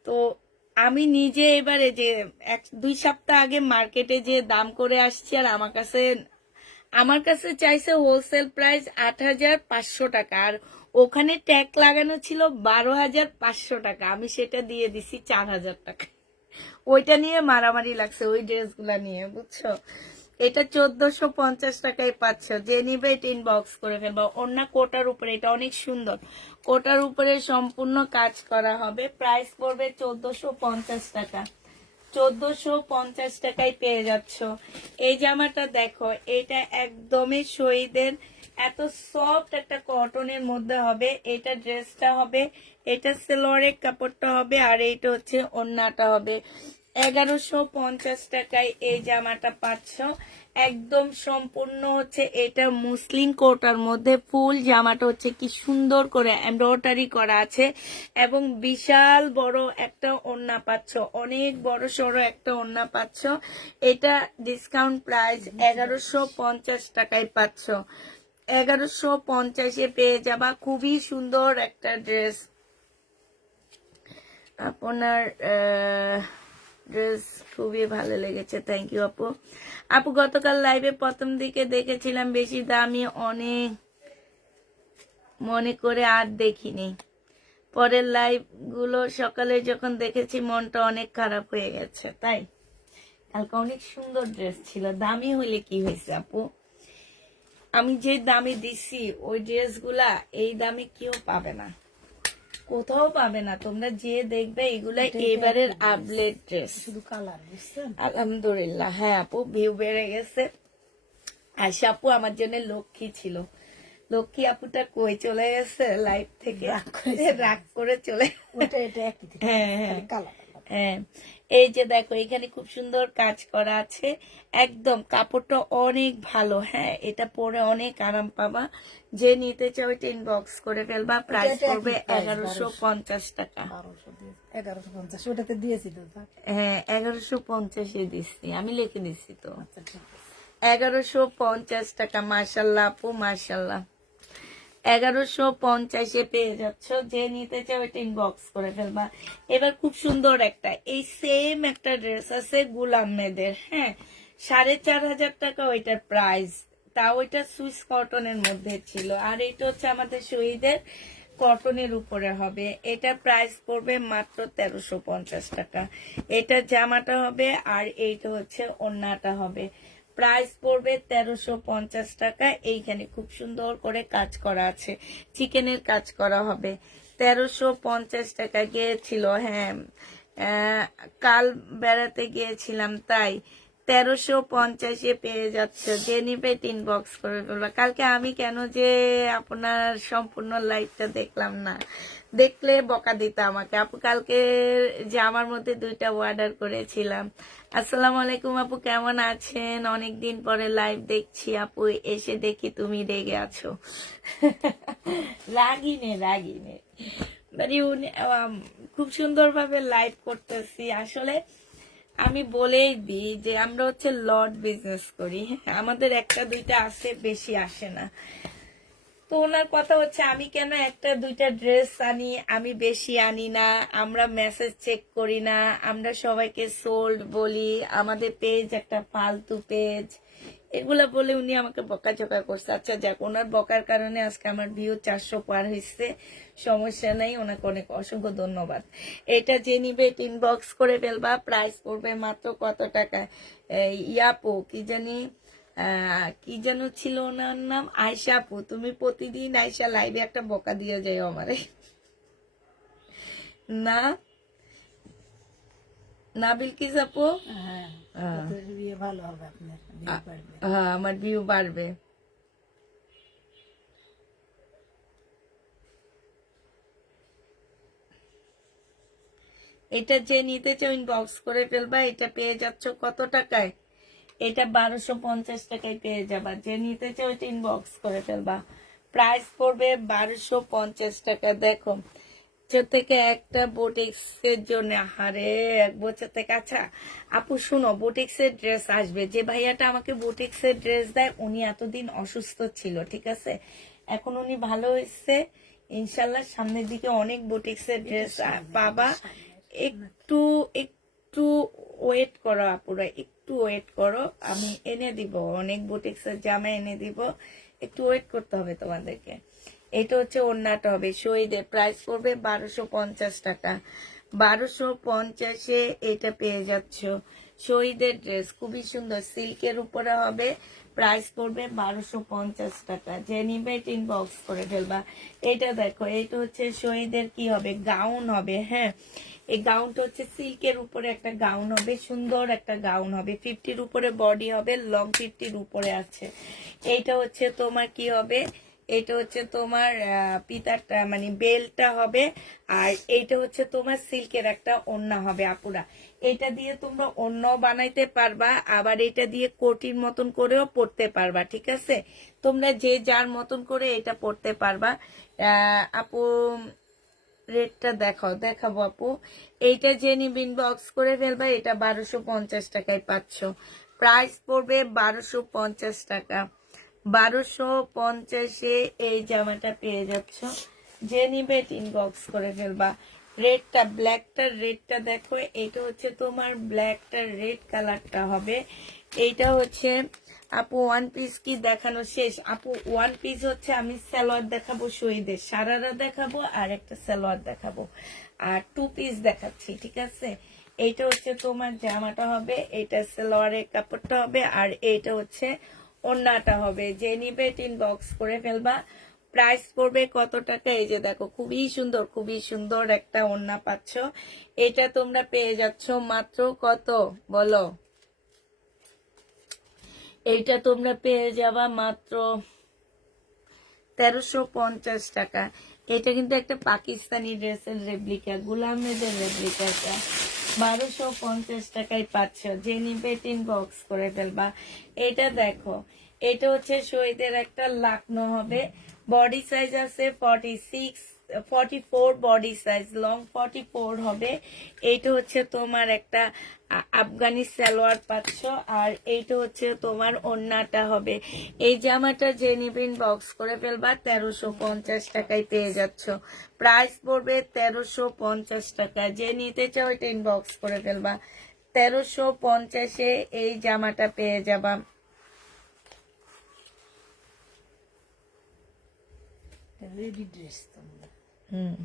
তো আমি নিজে এবারে যে 1-2 সপ্তাহ আগে মার্কেটে যে দাম করে আসছি, আর আমার কাছে চাইছে হোলসেল প্রাইস 8,500 টাকা, আর ওখানে ট্যাগ লাগানো ছিল 12,500 টাকা, আমি সেটা দিয়ে দিছি 4,000 টাকা। ওইটা নিয়ে মারামারি লাগছে ওই ড্রেসগুলা নিয়ে, বুঝছো। এটা 1450 টাকায় পাচ্ছ, যে নিবে এটা ইনবক্স করে ফেলবা। অন্য কোটার উপরে, এটা অনেক সুন্দর, কোটার উপরে সম্পূর্ণ কাজ করা হবে। প্রাইস পড়বে 1450 টাকা, 1450 টাকায় পেয়ে যাচ্ছ। এই জামাটা দেখো, এটা একদমই শহীদের, এত সফট একটা কটনের মধ্যে হবে। এটা ড্রেসটা হবে, এটা সালোয়ারের কাপড়টা হবে, আর এইটা হচ্ছে ওড়নাটা হবে। 1150 টাকায় এই জামাটা পাচ্ছ, একদম সম্পূর্ণ হচ্ছে এটা মুসলিম কোটার মধ্যে। ফুল জামাটা হচ্ছে কি সুন্দর করে এমব্রয়ডারি করা আছে, এবং বিশাল বড় একটা ওড়না পাচ্ছ, অনেক বড় সড়ো একটা ওড়না পাচ্ছ। এটা ডিসকাউন্ট প্রাইস 1150 টাকায় পাচ্ছ, 1150-এ পেয়ে যাবা। খুবই সুন্দর একটা ড্রেস। আপনার ড্রেস খুবই ভালো লেগেছে, থ্যাংক ইউ আপু। আপু গতকাল লাইভে প্রথম দিকে দেখেছিলাম, বেশি দামি অনেক মনে করে আর দেখিনি। পরের লাইভ গুলো সকালে যখন দেখেছি মনটা অনেক খারাপ হয়ে গেছে। তাই কালকে অনেক সুন্দর ড্রেস ছিল, দামি হইলে কি হয়েছে আপু, আমি যে দামে দিছি ওই ড্রেসগুলা এই দামে কেউ পাবে না, কোথাও পাবে না। তোমরা যে দেখবে এগুলা এবারের আপডেট ড্রেস, শুধু কালার, বুঝছেন। আলহামদুলিল্লাহ। হ্যাঁ আপু ভিউ বেড়ে গেছে। আয়শা আপু আমার জন্য লক্ষ্মী ছিল, লক্ষ্মী আপুটা কই চলে গেছে লাইভ থেকে, রাগ করে চলে। হ্যাঁ হ্যাঁ হ্যাঁ, এই যে দেখো এখানে খুব সুন্দর কাজ করা আছে, একদম কাপড়টা অনেক ভালো। হ্যাঁ এটা পরে অনেক আরাম পাবা। যে নিতে চাও এটা ইনবক্স করে ফেলবা। প্রাইস পড়বে 1150 টাকা। 1150 ওটাতে দিয়েছি তো। হ্যাঁ 1150-এ দিচ্ছি, আমি লিখে দিচ্ছি তো। আচ্ছা ঠিক আছে, 1150 টাকা। মাশাল্লাহ আপু মাশাল্লাহ, 1150-এ পেয়ে যাচ্ছ। যে নিতে চাও এটা ইনবক্স করে ফেলবা। এবার খুব সুন্দর একটা এই সেম একটা ড্রেস আছে গুল আহমেদের, হ্যাঁ 4,500 টাকা ওইটার প্রাইস, তাও ওইটা সুইস কটনের মধ্যে ছিল। আর এটা হচ্ছে আমাদের শহীদের কটনের উপরে হবে। এটা প্রাইস পড়বে মাত্র 1350 টাকা। এটা জামাটা হবে, আর এইটা হচ্ছে ওড়নাটা হবে। প্রাইস পড়বে 1350 টাকা। এইখানে খুব সুন্দর করে কাজ করা আছে, চিকেনের কাজ করা হবে। 1350 টাকা গিয়েছিল। হ্যাঁ, কাল বেড়াতে গিয়েছিলাম তাই 1350-এ পেয়ে যাচ্ছে। যে নিবে ইনবক্স করে ফেলবা। কালকে আমি কেন যে আপনার সম্পূর্ণ লাইভটা দেখলাম না, দেখলে বকা দিত আমাকে। আপু কালকে যে আমার মধ্যে 2টা অর্ডার করেছিলাম। আসসালামু আলাইকুম আপু, কেমন আছেন? অনেকদিন পরে লাইভ দেখছি আপু, এসে দেখি তুমি রেগে আছো। রাগিনে মানে খুব সুন্দরভাবে লাইভ করতেছি। আসলে আমি বলেই দিই যে আমরা হচ্ছে লট বিজনেস করি, হ্যাঁ, আমাদের 1-2টা আসে, বেশি আসে না। তো ওনার কথা হচ্ছে আমি কেন 1-2টা ড্রেস আনি, আমি বেশি আনি না, আমরা মেসেজ চেক করি না, আমরা সবাইকে সোল্ড বলি, আমাদের পেজ একটা ফালতু পেজ, এগুলা বলে উনি আমাকে বকাঝকা করছে। আচ্ছা যাক, ওনার বকার কারণে আজকে আমার ভিউ 400 পার হয়েছে, সমস্যা নাই, ওনাকে অনেক অসংখ্য ধন্যবাদ। এটা যে নিবে ইনবক্স করে ফেলবা। প্রাইস পড়বে মাত্র কত টাকা? ইয়াপো কি জানি, কি যেন ছিল ওনার নাম, আয়শা আপু। তুমি প্রতিদিন আয়শা লাইভে একটা বকা দিয়ে যাই আমারে না, না বিলকিস আপু? হ্যাঁ, হ্যাঁ, তাতে বিয়ে ভালো হবে, আপনার বিয়ে বাড়বে। হ্যাঁ, আমার ভিউ বাড়বে। এটা যে নিতে চাও ইনবক্স করে ফেলবা। এটা পেয়ে যাচ্ছ কত টাকায়? এটা 1250 টাকায় পেয়ে যাবা। যে নিতে চাও এটা ইনবক্স করে ফেলবা। প্রাইস পড়বে 1250 টাকা। দেখো, থেকে একটা বুটিক্স এর জন্য, হারে 1 বছর থেকে। আচ্ছা আপু শুনো, বুটিক্স এর ড্রেস আসবে। যে ভাইয়াটা আমাকে বুটিক্স এর ড্রেস দেয় উনি এতদিন অসুস্থ ছিল, ঠিক আছে, এখন উনি ভালো হয়েছে ইনশাল্লাহ। সামনের দিকে অনেক বুটিক্স এর ড্রেস পাবা। একটু একটু ওয়েট করো আপুরা, একটু ওয়েট করো, আমি এনে দিব অনেক বুটিক্স এর জামা এনে দিব। একটু ওয়েট করতে হবে তোমাদেরকে। এটা হচ্ছে ওড়নাটা হবে শহীদের। প্রাইস পড়বে 1250 টাকা। 1250-এ এটা পেয়ে যাচ্ছ। শহীদের ড্রেস খুবই সুন্দর, সিল্কের উপরে হবে। প্রাইস পড়বে 1250 টাকা। যে নিবে ইনবক্স করে ফেলবা। এটা দেখো, এটা হচ্ছে শহীদের কি হবে, গাউন হবে। হ্যাঁ, এই গাউনটা হচ্ছে সিল্কের উপরে একটা গাউন হবে, সুন্দর একটা গাউন হবে। 50-র উপরে বডি হবে, লং 50-র উপরে আছে। এইটা হচ্ছে তোমার কি হবে, এটা হচ্ছে তোমার পিতারটা মানে বেলটা হবে। আর এইটা হচ্ছে তোমার সিল্কের একটা ওড়না হবে আপুরা। এটা দিয়ে তোমরা ওড়নাও বানাইতে পারবা, আবার এটা দিয়ে কোটির মতন করেও পরতে পারবা, ঠিক আছে। তোমরা যে যার মতন করে এটা পরতে পারবা। আপু রেটটা দেখাবো আপু। এইটা যে নিবে ইনবক্স করে ফেলবা। এটা 1250 টাকায় পাচ্ছ। প্রাইস পড়বে 1250 টাকা। 1250-এ এই জামাটা পেয়ে যাচ্ছ। যে নিবে ইনবক্স করে ফেলবা। রেডটা, ব্ল্যাকটার রেডটা দেখো, এটা হচ্ছে তোমার ব্ল্যাকটার রেড কালারটা হবে। এইটা হচ্ছে আপু ওয়ান পিস কি দেখানো শেষ? আপু ওয়ান পিস হচ্ছে আমি সালোয়ার দেখাবো, শহীদের সারারা দেখাবো, আর একটা সালোয়ার দেখাবো, আর 2 পিস দেখাচ্ছি, ঠিক আছে। এইটা হচ্ছে তোমার জামাটা হবে, এইটা সালোয়ারের কাপড়টা হবে, আর এইটা হচ্ছে ওড়নাটা হবে। যে নিবে ইনবক্স করে ফেলবা। প্রাইস পড়বে কত টাকা? এই যে দেখো, খুবই সুন্দর, খুবই সুন্দর একটা ওড়না পাচ্ছ। এটা তোমরা পেয়ে যাচ্ছ মাত্র কত বলো? এইটা তোমরা পেয়ে যাবা মাত্র 1350 টাকা। এটা কিন্তু একটা পাকিস্তানি ড্রেসের রেপ্লিকা, গুলামেদের রেপ্লিকাটা। 1250 টাকায় পাচ্ছ। যে নিবে ইনবক্স করে ফেলবা। এটা দেখো, এটা হচ্ছে শহীদের একটা লাকনো হবে। বডি সাইজ আছে 44 বডি সাইজ, লং 44 হবে। এইটা হচ্ছে তোমার একটা আফগানি সালোয়ার পাচ্ছ, আর এইটা হচ্ছে তোমার ওড়নাটা হবে। এই জামাটা যে নিবে ইনবক্স করে ফেলবা। 1350 টাকায় পেয়ে যাচ্ছ। প্রাইস পড়বে 1350 টাকা। যে নিতে চাও এটা ইনবক্স করে ফেলবা। 1350-এ এই জামাটা পেয়ে যাবা। রেডি ড্রেস তোমরা। হুম,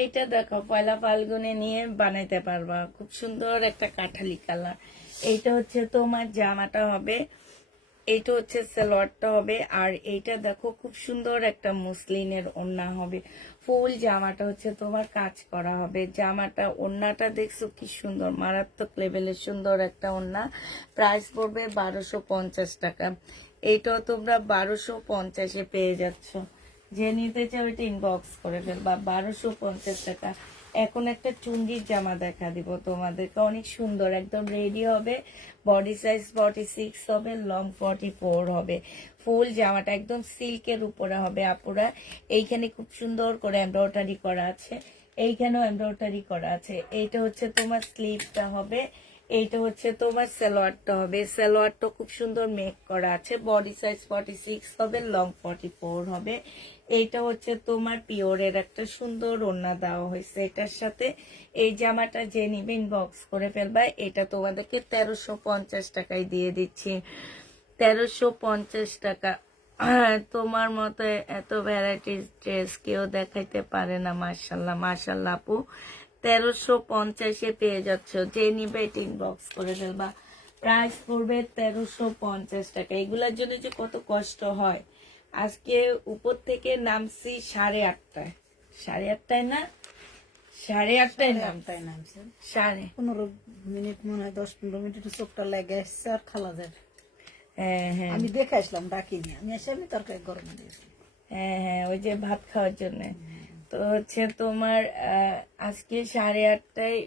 এইটা দেখো পয়লা ফাল্গুনে নিয়ে বানাইতে পারবা, খুব সুন্দর একটা কাঠালি কালার। এইটা হচ্ছে তোমার জামাটা হবে, এইটা হচ্ছে সালোয়ারটা হবে, আর এইটা দেখো খুব সুন্দর একটা মুসলিনের ওড়না হবে। ফুল জামাটা হচ্ছে তোমার কাজ করা হবে। জামাটা ওড়নাটা দেখছো কি সুন্দর, মারাত্মক লেভেলের সুন্দর একটা ওড়না। প্রাইস পড়বে 1250 টাকা। এইটাও তোমরা 1250-এ পেয়ে যাচ্ছ। যে নিতে চাও এটা ইনবক্স করে ফেলবা, 1250 টাকা। এখন একটা চুঙ্গির জামা দেখা দিব তোমাদেরকে, অনেক সুন্দর, একদম রেডি হবে। বডি সাইজ 46 হবে, লং 44 হবে। ফুল জামাটা একদম সিল্কের উপরে হবে আপুরা। এইখানে খুব সুন্দর করে এমব্রয়ডারি করা আছে, এইখানেও এমব্রয়ডারি করা আছে। এইটা হচ্ছে তোমার স্লিভটা হবে, এইটা হচ্ছে তোমার সালোয়ারটা হবে। সালোয়ারটা খুব সুন্দর মেক করা আছে। বডি সাইজ 46 হবে, লং 44 হবে। এইটা হচ্ছে তোমার পিওরের একটা সুন্দর ওড়না দেওয়া হয়েছে এটার সাথে। এই জামাটা যে নিবে ইনবক্স করে ফেলবা। এটা তোমাদেরকে 1350 টাকায় দিয়ে দিচ্ছি, 1350 টাকা। তোমার মতো এত ভ্যারাইটিস ড্রেস কেউ দেখাইতে পারে না। মাশাল্লাহ মাশাল্লাহ আপু, 1350-এ পেয়ে যাচ্ছ। যে নিবে এটা ইনবক্স করে ফেলবা। প্রাইস পড়বে 1350 টাকা। এগুলার জন্য যে কত কষ্ট হয়। আজকে উপর থেকে নামছি 8:30টায়, 8:30টায় না, 8:30টায় আমটাই নামছে, সাড়ে 15 মিনিট, মনে হয় 10-15 মিনিট একটু চোখটা লেগে আসছে আর খালা যায়। হ্যাঁ হ্যাঁ আমি দেখে আসলাম, ডাকিনি, আমি এসে আমি তরকারি গরম দিয়েছি। হ্যাঁ হ্যাঁ, ওই যে ভাত খাওয়ার জন্য। তো হচ্ছে তোমার আজকে 8:30টায়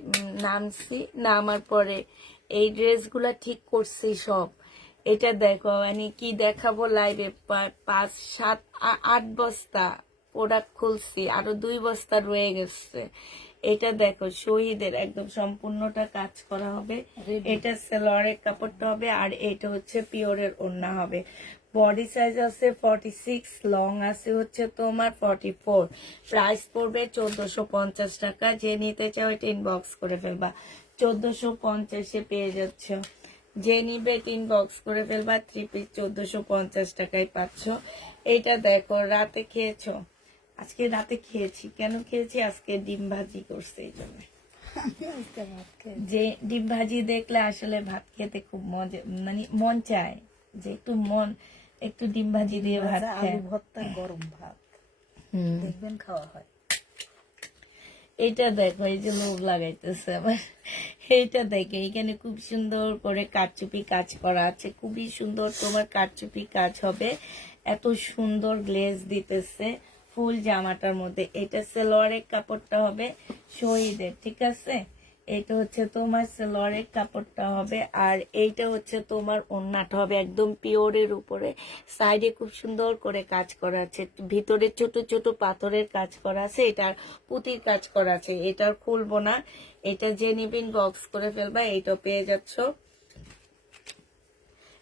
নামছি। নামার পরে এই ড্রেসগুলা ঠিক করছি সব। এটা দেখো মানে কি দেখাবো লাইভে, 5, 7, 8 বস্তা প্রোডাক্ট খুলছি, আরো 2 বস্তা রয়ে গেছে। এটা দেখো শহীদের একদম সম্পূর্ণটা কাজ করা হবে। এটা সেলোয়ারের কাপড়টা হবে, আর এটা হচ্ছে পিওরের ওড়না হবে। বডি সাইজ আছে 46, লং আছে হচ্ছে তোমার 44। প্রাইস পড়বে 1450 টাকা। যে নিতে চাও এটা ইনবক্স করে ফেলবা, 1450-এ পেয়ে যাচ্ছ। যে নিবে ইনবক্স করে ফেলবা। 3 পিস 1450 টাকায় পাচ্ছ। এটা দেখো রাতে খেয়েছো, আজকে রাতে খেয়েছি। কেন খেয়েছি? আজকে ডিম ভাজি করছে এই জন্য। আমি আজকে ভাত খেয়ে যে ডিম ভাজি দেখলে আসলে ভাত খেতে খুব মজা, মানে মন চায় যে একটু ডিম ভাজি দিয়ে ভাত ভাজা, খায়। আলু ভর্তা, গরম ভাত, দেখবেন খাওয়া হয়। এটা দেখো, এই যে লোভ লাগাইতেছে আবার। এইটা দেখে এখানে খুব সুন্দর করে কারচুপি কাজ করা আছে, খুবই সুন্দর তোমার কারচুপি কাজ হবে। এত সুন্দর গ্লেজ দিতেছে ফুল জামাটার মধ্যে। এটা সালোয়ারের কাপড়টা হবে শহীদের, ঠিক আছে। এটা হচ্ছে তোমার সালোয়ারের কাপড়টা হবে, আর এইটা হচ্ছে তোমার ওড়নাটা হবে একদম পিওরের উপরে। সাইডে খুব সুন্দর করে কাজ করা আছে, ভিতরে ছোট ছোট পাথরের কাজ করা আছে, এটার পুঁতির কাজ করা আছে। এটার খুলবো না, এটা যে নিবিন বক্স করে ফেলবা। এইটা পেয়ে যাচ্ছ।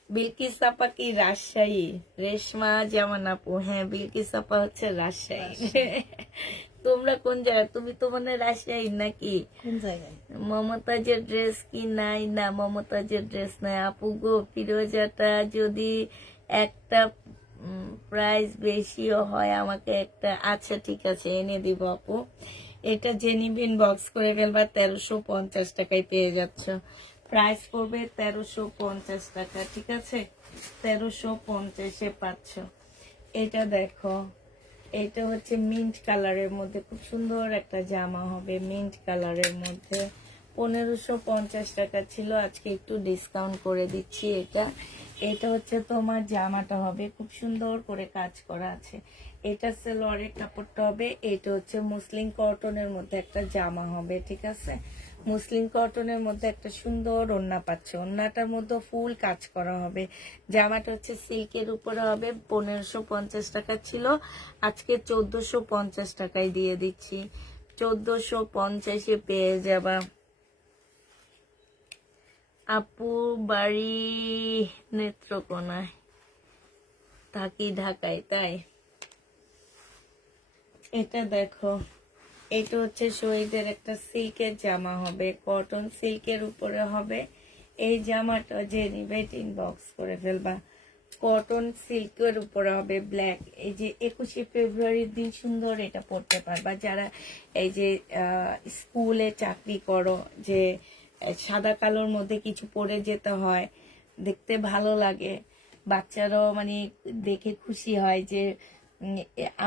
বিলকিস আপা কি রাজশাহী? রেশমা জামান আপু, হ্যাঁ বিলকিস আপা হচ্ছে রাজশাহী। তোমরা কোন জায়গায়? তুমি তো মানে রাজশাহী নাকি? কোন জায়গায়? মমতাজের ড্রেস কি নাই? না, মমতাজের ড্রেস নাই আপু গো। ফিরোজাটা যদি একটা প্রাইস বেশিও হয় আমাকে একটা, আচ্ছা ঠিক আছে এনে দিব আপু। এটা যে নিবেন বক্স করে ফেলবা। 1350 টাকায় পেয়ে যাচ্ছ। প্রাইস পড়বে 1350 টাকা, ঠিক আছে। 1350-এ পাচ্ছ। এটা দেখো, এটা হচ্ছে মিন্ট কালারের মধ্যে খুব সুন্দর একটা জামা হবে, মিন্ট কালারের মধ্যে। 1550 টাকা ছিল, আজকে একটু ডিসকাউন্ট করে দিচ্ছি। এটা হচ্ছে তোমার জামাটা হবে, খুব সুন্দর করে কাজ করা আছে। এটা সালোয়ারের কাপড়টা হবে। এটা হচ্ছে মুসলিম কটনের মধ্যে একটা জামা হবে, ঠিক আছে। মুসলিম কটনের মধ্যে একটা সুন্দর ওড়না পাচ্ছ। ওড়নাটার মধ্যে ফুল কাজ করা হবে। জামাটা হচ্ছে সিল্কের উপরে হবে। 1550 টাকা ছিল, আজকে 1450 টাকায় দিয়ে দিচ্ছি। 1450-এ পেয়ে যাবা। আপু বাড়ি নেত্রকোনায়, থাকি ঢাকায়, তাই। এটা দেখো, এটা হচ্ছে শহীদের একটা সিল্কের জামা হবে, কটন সিল্কের উপরে হবে। এই জামাটা যে নিবে ইনবক্স করে ফেলবা। কটন সিল্কের উপরে হবে ব্ল্যাক। এই যে 21শে ফেব্রুয়ারির দিন সুন্দর এটা পরতে পারবা যারা এই যে স্কুলে চাকরি করো, যে সাদা কালোর মধ্যে কিছু পরে যেতে হয়, দেখতে ভালো লাগে, বাচ্চারাও মানে দেখে খুশি হয় যে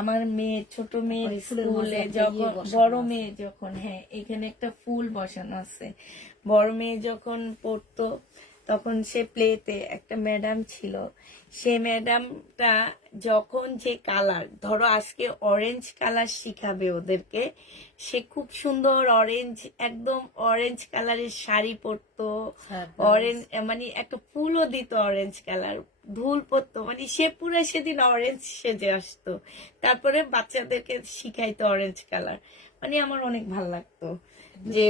আমার মেয়ে, ছোট মেয়ে ওই ফুলের স্কুলে মাঝে একটা যখন, বসানো বড় আছে। মেয়ে যখন, হ্যাঁ এখানে একটা ফুল বসানো আছে, বড় মেয়ে যখন পড়তো তখন সে প্লেতে একটা ম্যাডাম ছিল, সে ম্যাডামটা যখন যে কালার, ধরো আজকে অরেঞ্জ কালার শিখাবে ওদেরকে, সে খুব সুন্দর অরেঞ্জ, একদম অরেঞ্জ কালারের শাড়ি পরতো, অরেঞ্জ মানে একটা ফুলও দিত অরেঞ্জ কালার, ধুল পরতো, মানে সে পুরো সেদিন অরেঞ্জ সেজে আসতো, তারপরে বাচ্চাদেরকে শিখাইতো অরেঞ্জ কালার। মানে আমার অনেক ভালো লাগতো যে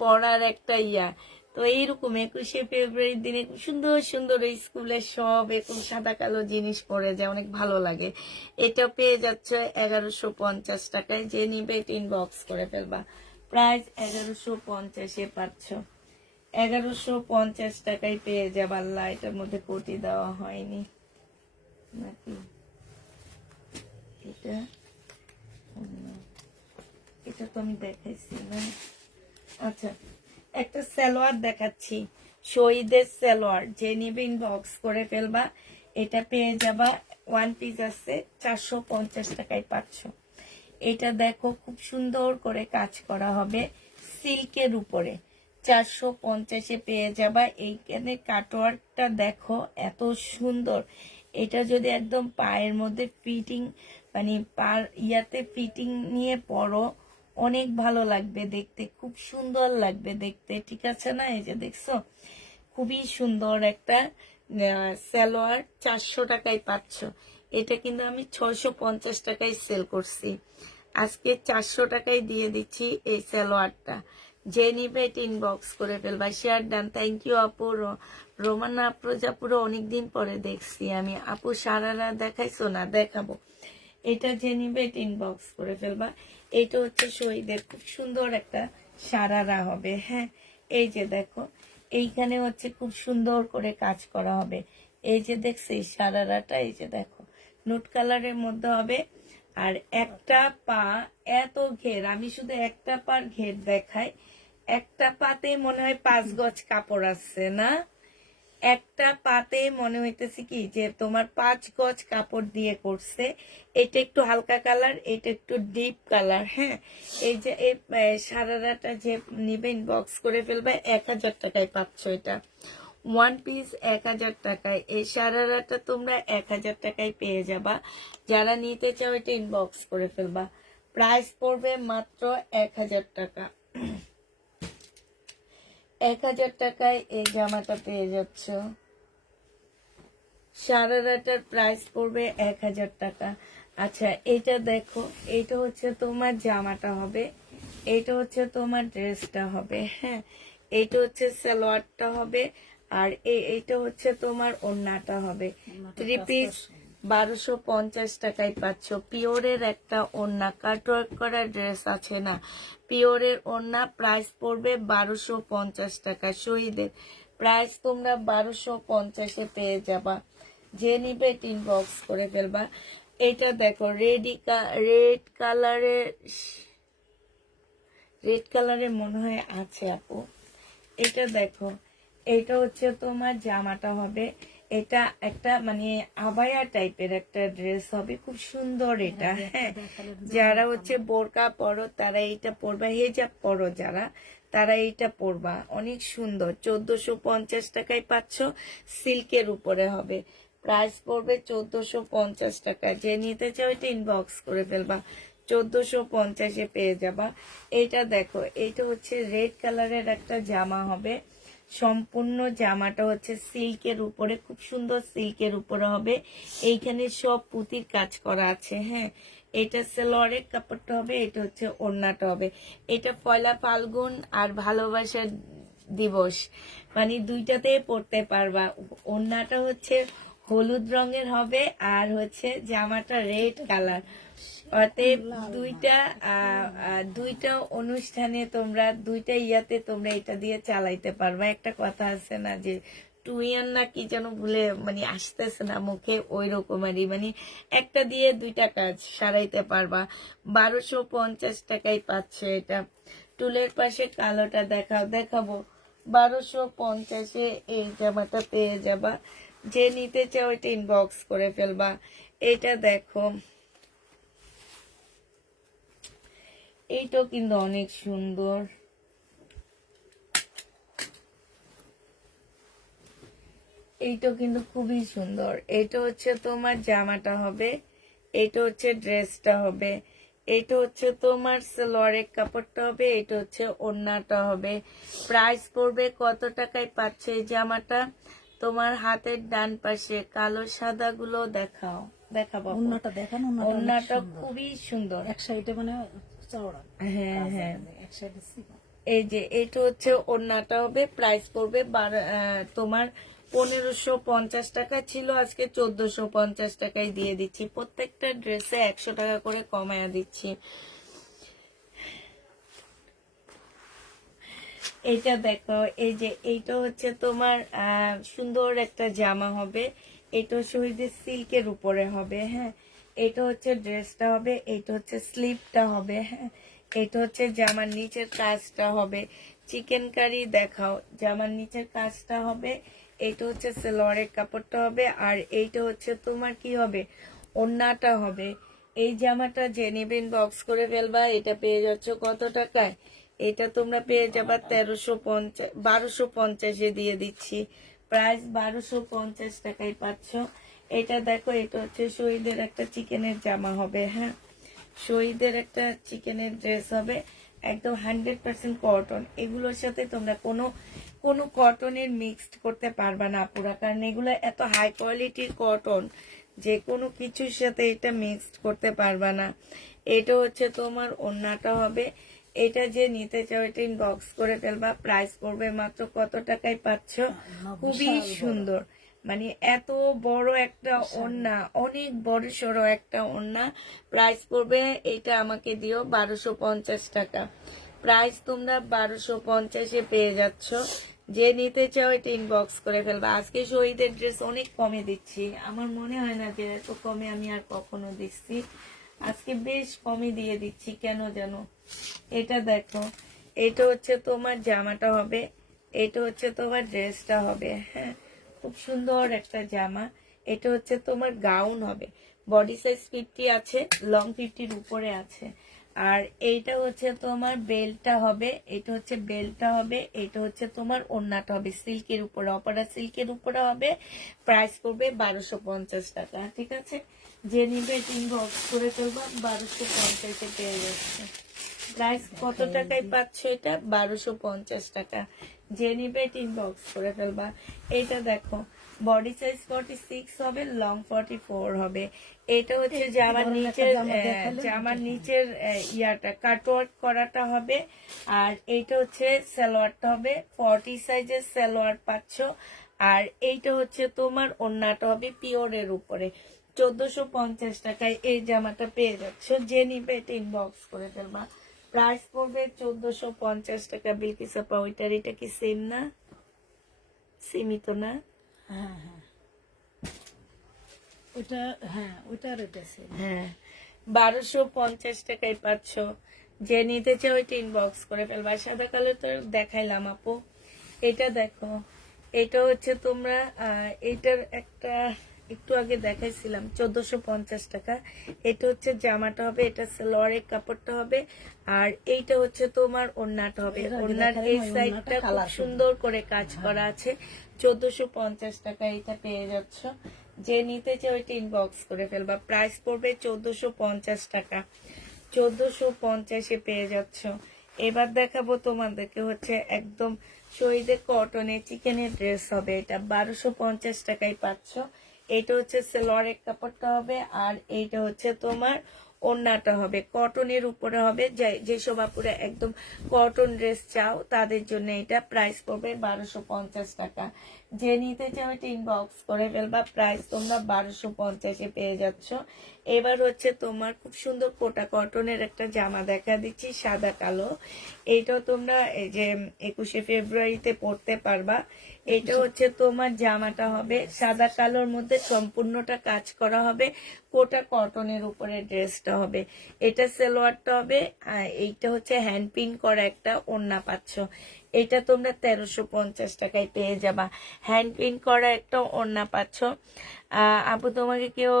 পড়ার একটা ইয়া। তো এইরকম 21শে ফেব্রুয়ারির দিনে খুব সুন্দর সুন্দর এই স্কুলের সব এরকম সাদা কালো জিনিস পরে যায়, অনেক ভালো লাগে। এটা পেয়ে যাচ্ছে 1150 টাকায়, যে নিবে এটা ইনবক্স করে ফেলবা। প্রাইস 1150-এ পাচ্ছ, 1150 টাকায় পেয়ে যাবা। আল্লাহ, এটার মধ্যে কোটি দেওয়া হয়নি নাকি? এটা অন্য, এটা তো আমি দেখাইছি না। আচ্ছা, একটা সালোয়ার দেখাচ্ছি, শহীদের সালোয়ার, যে নিবে ইনবক্স করে ফেলবা। এটা পেয়ে যাবা, ওয়ান পিস আছে, 450 টাকায় পাচ্ছ। এটা দেখো খুব সুন্দর করে কাজ করা হবে সিল্কের উপরে, 450-এ পেয়ে যাবা। এইখানে কাটওয়ার্কটা দেখো এত সুন্দর। এটা যদি একদম পায়ের মধ্যে ফিটিং, মানে পার ইয়াতে ফিটিং নিয়ে পরো, অনেক ভালো লাগবে দেখতে, খুব সুন্দর লাগবে দেখতে, ঠিক আছে না? এই যে দেখছো, খুবই সুন্দর একটা সালোয়ার, 400 টাকায় পাচ্ছ। এটা কিন্তু আমি 650 টাকায় সেল করছি, আজকে 400 টাকায় দিয়ে দিচ্ছি এই সালোয়ারটা। যে নিবে এটা ইনবক্স করে ফেলবা। শেয়ার ডান, থ্যাংক ইউ আপু। রোমানা প্রজাপুরো অনেকদিন পরে দেখছি আমি। আপু সারারা দেখাইছো না? দেখাবো। এটা যে নিবে এটা ইনবক্স করে ফেলবা। এইটা হচ্ছে শহীদের খুব সুন্দর একটা সারারা হবে। হ্যাঁ, এই যে দেখো, এইখানে হচ্ছে খুব সুন্দর করে কাজ করা হবে। এই যে দেখছি এই সারারাটা, এই যে দেখো নুট কালারের মধ্যে হবে। আর একটা পা এত ঘের, আমি শুধু একটা পার ঘের দেখাই, একটা পাতে মনে হয় 5 গজ কাপড় আছে না? একটা পাতে মনে হইতেছে কি যে তোমার 5 গজ কাপড় দিয়ে করছে। এটা একটু হালকা কালার, এটা একটু ডিপ কালার। হ্যাঁ, এই যে এই সারারাটা যে নিবে ইনবক্স করে ফেলবে, 1000 টাকায় পাচ্ছ এটা, ওয়ান পিস 1000 টাকায়। এই সারারাটা তোমরা 1000 টাকায় পেয়ে যাবা। যারা নিতে চাও এটা ইনবক্স করে ফেলবা। প্রাইস পড়বে মাত্র 1000 টাকা। 1000 টাকায় এই জামাটা পেয়ে যাচ্ছ। সারারাটার প্রাইস পড়বে 1000 টাকা। আচ্ছা, এটা দেখো, এটা হচ্ছে তোমার জামাটা হবে, এটা হচ্ছে তোমার ড্রেসটা হবে। হ্যাঁ, এইটা হচ্ছে সালোয়ারটা হবে, আর এইটা হচ্ছে তোমার ওড়নাটা হবে। 3 পিস 1250 টাকায় পাচ্ছ। পিওরের একটা ওড়না, কাটওয়ার্ক করা ড্রেস আছে না, পিওরের ওড়না, প্রাইস পড়বে 1250 টাকা। শহীদের প্রাইস তোমরা 1250-এ পেয়ে যাবা। যে নিবে ইনবক্স করে ফেলবা। এটা দেখো রেড কালারের মনে হয় আছে আপু। এটা দেখো, এটা হচ্ছে তোমার জামাটা হবে, এটা একটা মানে আবায়া টাইপের একটা ড্রেস হবে, খুব সুন্দর এটা। হ্যাঁ, যারা হচ্ছে বোরকা পরো তারা এইটা পরবা, হেজাব পরো যারা, তারা এইটা পরবা, অনেক সুন্দর। 1450 টাকায় পাচ্ছ, সিল্কের উপরে হবে। প্রাইস পড়বে 1450 টাকা। যে নিতে চাও এটা ইনবক্স করে ফেলবা, 1450-এ পেয়ে যাবা। এইটা দেখো, এইটা হচ্ছে রেড কালারের একটা জামা হবে, সম্পূর্ণ জামাটা হচ্ছে সিল্কের উপরে, খুব সুন্দর সিল্কের উপরে হবে। এইখানে সব পুঁতির কাজ করা আছে। হ্যাঁ, এটা সালোয়ারের কাপড়টা হবে, এটা হচ্ছে ওড়নাটা হবে। এটা পয়লা ফাল্গুন আর ভালোবাসার দিবস, মানে দুইটাতে পড়তে পারবা। ওড়নাটা হচ্ছে হলুদ রঙের হবে, আর হচ্ছে জামাটা রেড কালার। অতএব দুইটা অনুষ্ঠানে তোমরা, দুইটা ইয়াতে তোমরা এটা দিয়ে চালাইতে পারবা। একটা কথা আছে না যে টুইয়ান না কি যেন ভুলে মানে আসতেছে না মুখে, ওই রকমারই মানে একটা দিয়ে দুইটা কাজ সারাইতে পারবা। 1250 টাকায় পাচ্ছে এটা। টুলের পাশে কালোটা দেখাবো। 1250-এ এই জামাটা পেয়ে যাবা। যে নিতে চাও এটা ইনবক্স করে ফেলবা। এটা দেখো, এইটাও কিন্তু অনেক সুন্দর। এইটাও কিন্তু খুবই সুন্দর। এটা হচ্ছে তোমার জামাটা হবে, এটা হচ্ছে ড্রেসটা হবে, এটা হচ্ছে তোমার সালোয়ারের কাপড়টা হবে, এটা হচ্ছে ওড়নাটা হবে। প্রাইস পড়বে কত টাকায় পাচ্ছে এই জামাটা? তোমার হাতের ডান পাশে কালো সাদা গুলো দেখাবো। ওন্নাটা দেখান, ওড়নাটা খুবই সুন্দর। এক সাইডে মানে চওড়া, হ্যাঁ হ্যাঁ, এক সাইডে চিকন। এই যে এটা হচ্ছে ওড়নাটা হবে। প্রাইস পড়বে তোমার 1550 টাকা ছিল, আজকে 1450 টাকায় দিয়ে দিচ্ছি। প্রত্যেকটা ড্রেসে 100 টাকা করে কমায়া দিচ্ছি। এটা দেখো, এই যে এইটা হচ্ছে তোমার সুন্দর একটা জামা হবে। এটা শহীদের সিল্কের উপরে হবে। হ্যাঁ, এটা হচ্ছে ড্রেসটা হবে, এটা হচ্ছে স্লিপটা হবে। হ্যাঁ, এটা হচ্ছে জামার নিচের কাজটা হবে। চিকেন কারি দেখাও, জামার নিচের কাজটা হবে। এইটা হচ্ছে সালোয়ারের কাপড়টা হবে, আর এইটা হচ্ছে তোমার কি হবে, ওড়নাটা হবে। এই জামাটা যে নেবেন বক্স করে ফেলবা। এটা পেয়ে যাচ্ছ কত টাকায়? এটা তোমরা পেয়ে যাবা 1250-এ দিয়ে দিচ্ছি। প্রাইস 1250 টাকায় পাচ্ছ। এটা দেখো, এটা হচ্ছে শহীদের একটা চিকেনের জামা হবে। হ্যাঁ, শহীদের একটা চিকেনের ড্রেস হবে, একদম 100% কটন। এগুলোর সাথে তোমরা কোনো কটনের মিক্সড করতে পারবা না পুরা, কারণ এগুলো এত হাই কোয়ালিটির কটন যে কোনো কিছুর সাথে এটা মিক্সড করতে পারবা না। এটা হচ্ছে তোমার ওড়নাটা হবে। এটা যে নিতে চাও এটা ইনবক্স করে ফেলবা। প্রাইস পড়বে মাত্র কত টাকায় পাচ্ছ? খুবই সুন্দর, মানে এত বড় একটা ওড়না, অনেক বড় সড়ো একটা ওড়না। প্রাইস পড়বে, এটা আমাকে দিও 1250 টাকা। প্রাইস তোমরা 1250-এ পেয়ে যাচ্ছ। যে নিতে চাও এটা ইনবক্স করে ফেলবা। আজকে শহীদের ড্রেস অনেক কমে দিচ্ছি, আমার মনে হয় না যে এত কমে আমি আর কখনো দিচ্ছি। আজকে বেশ কমে দিয়ে দিচ্ছি কেন জানো? এটা দেখো, এটা হচ্ছে তোমার জামাটা হবে, এটা হচ্ছে তোমার ড্রেসটা হবে। হ্যাঁ, খুব সুন্দর একটা জামা। এটা হচ্ছে তোমার গাউন হবে। বডি সাইজ 50 আছে, লং 50-র উপরে আছে। আর এইটা হচ্ছে তোমার বেল্টটা হবে, এটা হচ্ছে বেল্টটা হবে, এটা হচ্ছে তোমার ওড়নাটা হবে সিল্কের উপরে, অপারা সিল্কের উপরে হবে। প্রাইস পড়বে 1250 টাকা। ঠিক আছে, যে নিবে ইনবক্স করে ফেলবা। 1250-এ পেয়ে যাচ্ছে। প্রাইস কত টাকায় পাচ্ছ এটা? 1250 টাকা। যে নিবে ইনবক্স করে ফেলবা। এটা দেখো, বডি সাইজ 46 হবে, লং 44 হবে। এটা হচ্ছে জামার নিচের ইয়াটা কাটওয়ার্ক করাটা হবে। আর এইটা হচ্ছে সালোয়ারটা হবে, 40 সাইজের সালোয়ার পাচ্ছ। আর এইটা হচ্ছে তোমার ওড়নাটা হবে পিওরের উপরে। 1450 টাকায় এই জামাটা পেয়ে যাচ্ছ। যে নিবে এটা ইনবক্স করে ফেলবা। প্রাইস পড়বে 1450 টাকা। বিলকিস আপা, ওইটার এটা কি সেম না? সীমিত না? হ্যাঁ হ্যাঁ, ওইটা হ্যাঁ, ওইটার এটা সেম। হ্যাঁ, 1250 টাকায় পাচ্ছ। যে নিতে চাও ওইটা ইনবক্স করে ফেলবা। সাদা কালার তো দেখাইলাম আপু। এটা দেখো, এটা হচ্ছে তোমরা এটার একটা একটু আগে দেখাইছিলাম 1450 টাকা। এটা হচ্ছে জামাটা হবে, এটা সালোয়ারের কাপড়টা হবে, আর এইটা হচ্ছে তোমার ওড়নাটা হবে। ওড়নার এই সাইডটা খুব সুন্দর করে কাজ করা আছে। 1450 টাকা এটা পেয়ে যাচ্ছ। যে নিতে চাও ওইটা ইনবক্স করে ফেলবা। প্রাইস পড়বে 1450 টাকা। 1450-এ পেয়ে যাচ্ছ। এবার দেখাবো তোমাদেরকে হচ্ছে একদম শহীদের কটনে চিকেনের ড্রেস হবে। এটা 1250 টাকায় পাচ্ছ। এটা হচ্ছে সালোয়ারের কাপড়টা হবে, আর এইটা হচ্ছে তোমার ওড়নাটা হবে কটনের উপরে হবে, যেসব আপুরা একদম কটন ড্রেস চাও তাদের জন্য এটা প্রাইস পড়বে 1250 টাকা। যে নিতে চাও এটা ইনবক্স করে ফেলবা, প্রাইস তোমরা 1250-এ পেয়ে যাচ্ছ। এবার হচ্ছে তোমার খুব সুন্দর কোটা কটনের একটা জামা দেখা দিচ্ছি, সাদা কালো। এইটাও তোমরা এই যে 21শে ফেব্রুয়ারিতে পরতে পারবা। এটা হচ্ছে তোমার জামাটা হবে সাদা কালোর মধ্যে, সম্পূর্ণটা কাজ করা হবে, কোটা কটনের উপরে ড্রেসটা হবে। এটা সালোয়ারটা হবে, এইটা হচ্ছে হ্যান্ড পিন করা একটা ওড়না পাচ্ছ। এটা তোমরা 1350 টাকায় পেয়ে যাবা, হ্যান্ড পিন করা একটা ওড়না পাচ্ছ। আপু তোমাকে কেউ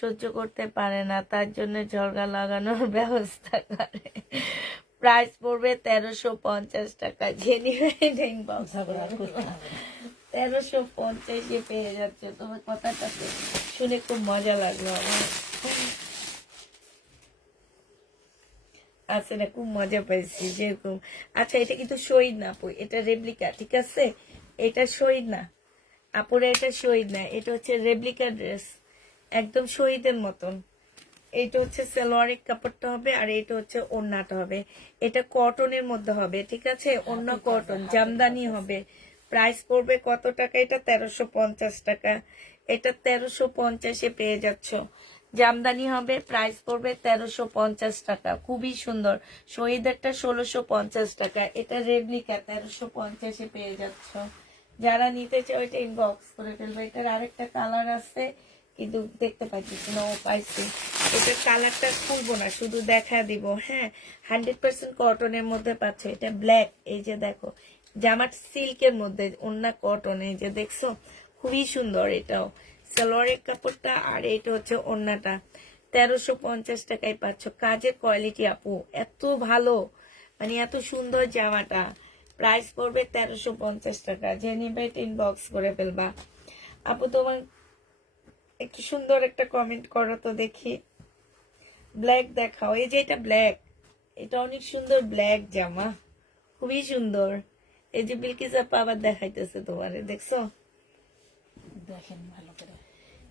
সহ্য করতে পারে না, তার জন্য ঝরগা লাগানোর ব্যবস্থা করে। প্রাইস পড়বে 1350 টাকা। যে নিবে ইনবক্স 1350-এ পেয়ে যাচ্ছে। তোমার কথাটা শুনে খুব মজা লাগলো আমার, আসলে খুব মজা পাইছি যেরকম। আচ্ছা এটা কিন্তু শহীদ না আপু, এটা রেপ্লিকা, ঠিক আছে? এটা শহীদ না আপুরা, এটা শহীদ না, এটা হচ্ছে রেপ্লিকা ড্রেস, একদম শহীদের মতন। এইটা হচ্ছে সালোয়ারের কাপড়টা হবে, আর এটা হচ্ছে ওড়নাটা হবে। এটা কটনের মধ্যে হবে, ঠিক আছে? ওড়না কটন, জামদানি হবে। প্রাইস পড়বে কত টাকা? এটা 1350 টাকা। এটা 1350-এ পেয়ে যাচ্ছ। জামদানি হবে, প্রাইস পড়বে 1350 টাকা। খুবই সুন্দর, শহীদেরটা 1650 টাকা। এটা রেপ্লিকা 1350-এ পেয়ে যাচ্ছ। যারা নিতে চাও এটা ইনবক্স করে ফেলবে। এটার আরেকটা কালার আছে কিন্তু দেখতে পাচ্ছি না, ও পাইছি। এটার কালারটা খুলবো না, শুধু দেখা দিব। হ্যাঁ, 100% কটনের মধ্যে পাচ্ছে। এটা ব্ল্যাক, এই যে দেখো জামাটা সিল্কের মধ্যে, ওন্না কটন, এই যে দেখছো, খুবই সুন্দর। এটাও সালোয়ারের কাপড়টা, আর এটা হচ্ছে ওন্নাটা। 1350 টাকায় পাচ্ছ। কাজের কোয়ালিটি আপু এত ভালো, মানে এত সুন্দর জামাটা। প্রাইস পড়বে 1350 টাকা। যে নিবে এটা ইনবক্স করে ফেলবা। আপু তোমার একটু সুন্দর একটা কমেন্ট করো তো দেখি। ব্ল্যাক দেখাও, এই যে এটা ব্ল্যাক, এটা অনেক সুন্দর ব্ল্যাক জামা, খুবই সুন্দর। এই যে বিলকিস আপা আবার দেখাইতেছে তোমারে, দেখছো? দেখেন ভালো করে।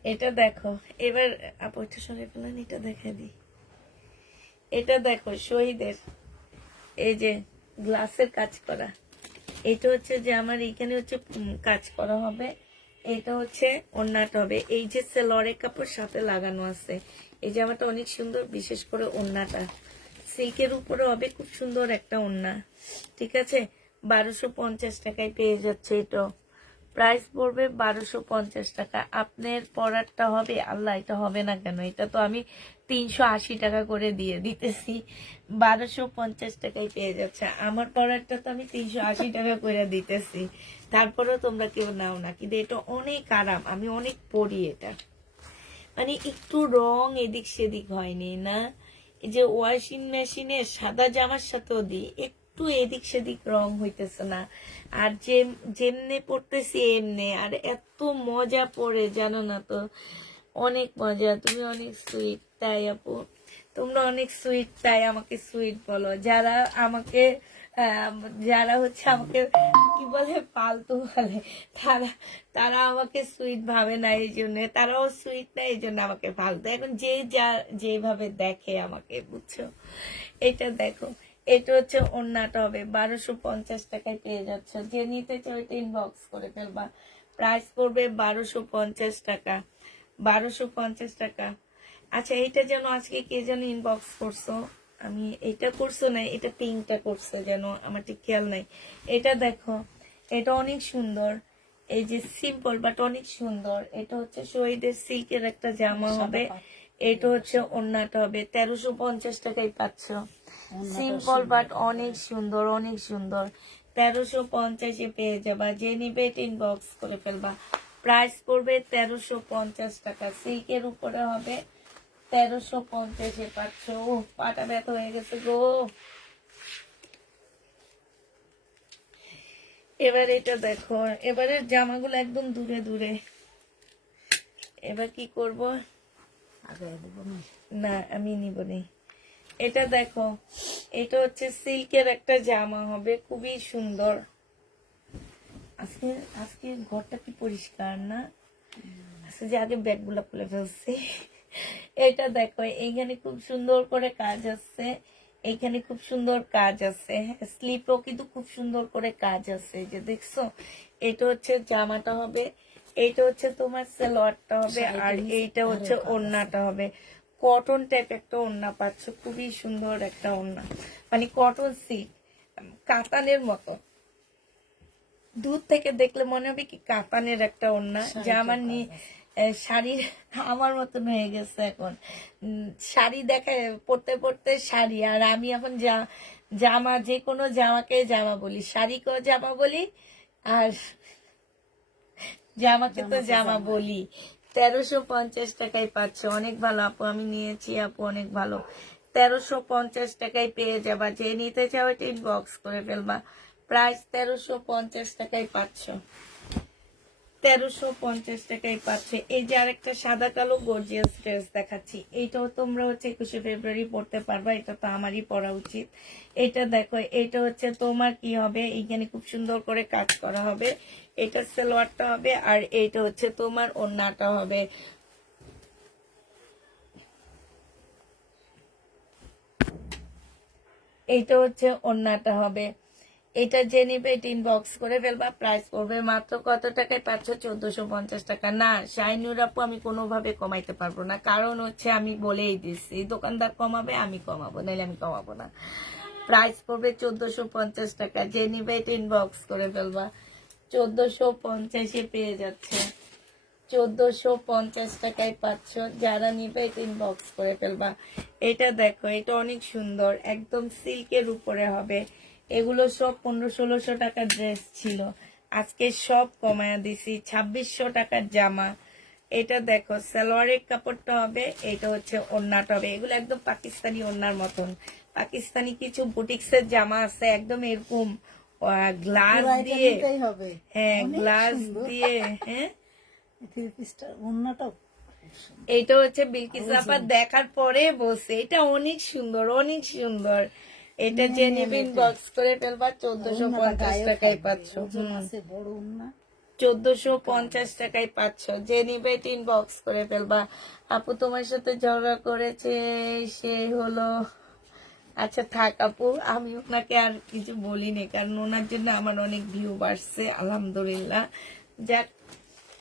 এটা দেখো এবার আপু, এটা সরে ফেলেন, এটা দেখা দিই। এটা দেখো শহীদের, এই যে গ্লাসের কাজ করা। এটা হচ্ছে যে আমার এখানে হচ্ছে কাজ করা হবে। এটা হচ্ছে ওড়নাটা হবে, এই যে সেলরের কাপড় সাথে লাগানো আছে। এই জামাটা অনেক সুন্দর, বিশেষ করে ওড়নাটা সিল্কের উপরে হবে, খুব সুন্দর একটা ওড়না, ঠিক আছে? 1250 টাকায় পেয়ে যাচ্ছে। এটা প্রাইস পড়বে 1250 টাকা। আপনার পরারটা হবে, আল্লাহ এটা হবে না কেন? এটা তো আমি 380 টাকা করে দিয়ে দিতেছি, 1250 টাকায় পেয়ে যাচ্ছে। আমার পরারটা তো আমি 380 টাকা করে দিতেছি, তারপরেও তোমরা কেউ নাও না। কিন্তু এটা অনেক আরাম, আমি অনেক পরি এটা, মানে একটু রং এদিক সেদিক হয়নি না। এই যে ওয়াশিং মেশিনে সাদা জামার সাথেও দিই, একটু এদিক সেদিক রং হইতেছে না। আর যেমনে পড়তেছি এমনি, আর এত মজা পড়ে জানো না তো, অনেক মজা। তুমি অনেক সুইট, তাই আপু তোমরা অনেক সুইট, তাই আমাকে সুইট বলো। যারা আমাকে যারা হচ্ছে আমাকে কি বলে, ফালতু বলে, তারা তারা আমাকে সুইট ভাবে না, এই জন্য তারাও সুইট না, এই জন্য আমাকে ফালতু। এখন যে যা যেভাবে দেখে আমাকে, বুঝছো? এটা দেখো, এটা হচ্ছে ওড়নাটা হবে, 1250 টাকায় পেয়ে যাচ্ছে। যে নিতে চাও এটা ইনবক্স করে ফেলবা। প্রাইস পড়বে 1250 টাকা, 1250 টাকা। আচ্ছা এইটা যেন আজকে কে যেন ইনবক্স করছো, আমি এটা করছো না, এটা পিঙ্কটা করছে যেন, আমার ঠিক খেয়াল নাই। এটা দেখো, এটা অনেক সুন্দর, এই যে সিম্পল বাট অনেক সুন্দর। এটা হচ্ছে শহীদের সিল্কের একটা জামা হবে। এটা হচ্ছে ওড়নাটা হবে, 1350 টাকায় পাচ্ছ। সিম্পল বাট অনেক সুন্দর, অনেক সুন্দর। 1350-এ পেয়ে যাবা। যে নিবে এটা ইনবক্স করে ফেলবা। প্রাইস পড়বে 1350 টাকা। সিল্কের উপরে হবে, 1350-এ পাচ্ছ। ও পাটা ব্যথা হয়ে গেছে গো। এবার এটা দেখো, এবারে জামাগুলো একদম দূরে দূরে। এবার কি করব? আগে দেব না আমি নিব নি। এটা দেখো, এটা হচ্ছে সিল্কের একটা জামা হবে, খুবই সুন্দর। আজকে আজকে ঘরটা কি পরিষ্কার না? আজকে যে আগে ব্যাগগুলা খুলে ফেলছি। এটা দেখো, এইখানে খুব সুন্দর করে কাজ আছে, এইখানে খুব সুন্দর কাজ আছে, স্লিপও কিন্তু খুব সুন্দর করে কাজ আছে, এই যে দেখছো। এটা হচ্ছে জামাটা হবে, এইটা হচ্ছে তোমার সালোয়ারটা হবে, আর এইটা হচ্ছে ওড়নাটা হবে। কটন টাইপ একটা ওড়না পাচ্ছ, খুবই সুন্দর একটা ওড়না, মানে কটন সিল্ক, কাতানের মতো। দূর থেকে দেখলে মনে হবে কি কাতানের একটা ওড়না, যা আমার শাড়ি আমার মতন হয়ে গেছে এখন। শাড়ি দেখায় পড়তে পড়তে শাড়ি, আর আমি এখন জামা, যে কোনো জামাকে জামা বলি, শাড়িকেও জামা বলি, আর জামাকে তো জামা বলি। 1350 টাকায় পাচ্ছ, অনেক ভালো আপু, আমি নিয়েছি আপু, অনেক ভালো। 1350 টাকায় পেয়ে যাবা, যে নিতে চাও এটা ইনবক্স করে ফেলবা। প্রাইস 1350 টাকায় পাচ্ছ, 1350 টাকায় পাচ্ছে। এই যে আরেকটা সাদা কালো গর্জিয়াস ড্রেস দেখাচ্ছি, এইটাও তোমরা হচ্ছে 21শে ফেব্রুয়ারি পড়তে পারবা, এটা তো আমারই পরা উচিত। এটা দেখো, এটা হচ্ছে তোমার কি হবে, এইখানে খুব সুন্দর করে কাজ করা হবে, এটা সালোয়ারটা হবে, আর এইটা হচ্ছে তোমার ওড়নাটা হবে। এইটা হচ্ছে ওড়নাটা হবে। এটা যে নিবে এটা ইনবক্স করে ফেলবা। প্রাইস পড়বে মাত্র কত টাকায় পাচ্ছ? 1450 টাকা। না শাইনুর আপু, আমি কোনোভাবে কমাইতে পারবো না, কারণ হচ্ছে আমি বলেই দিচ্ছি দোকানদার কমাবে, আমি কমাবো, নাইলে আমি কমাবো না। প্রাইস পড়বে 1450 টাকা, যে নিবে এটা ইনবক্স করে ফেলবা। 1450-এ পেয়ে যাচ্ছে, 1450 টাকায় পাচ্ছ, যারা নিবে এটা ইনবক্স করে ফেলবা। এটা দেখো, এটা অনেক সুন্দর, একদম সিল্কের উপরে হবে। এগুলো সব 1500-1600 টাকার ড্রেস ছিল, আজকে সব কমায়া দিছি, 2600 টাকার জামা। এটা দেখো, সালোয়ারের কাপড়টা হবে, এটা হচ্ছে ওড়নাটা হবে, এগুলো একদম পাকিস্তানি ওড়নার মতন। পাকিস্তানি কিছু বুটিক্সের জামা আছে একদম এরকম গ্লাস দিয়ে, হ্যাঁ গ্লাস দিয়ে, হ্যাঁ। এইটা হচ্ছে বিলকিস আপা দেখার পরে বসে, এটা অনেক সুন্দর, অনেক সুন্দর। এটা যে নিবে ইনবক্স করে ফেলবা, 1450 টাকায় পাচ্ছ। 1450 টাকায় পাচ্ছ, যে নিবে এটা ইনবক্স করে ফেলবা। আপু তোমার সাথে ঝগড়া করেছে, সে হলো, আচ্ছা থাক আপু, আমি ওনাকে আর কিছু বলিনি, কারণ ওনার জন্য আমার অনেক ভিউ বাড়ছে আলহামদুলিল্লাহ। যাক,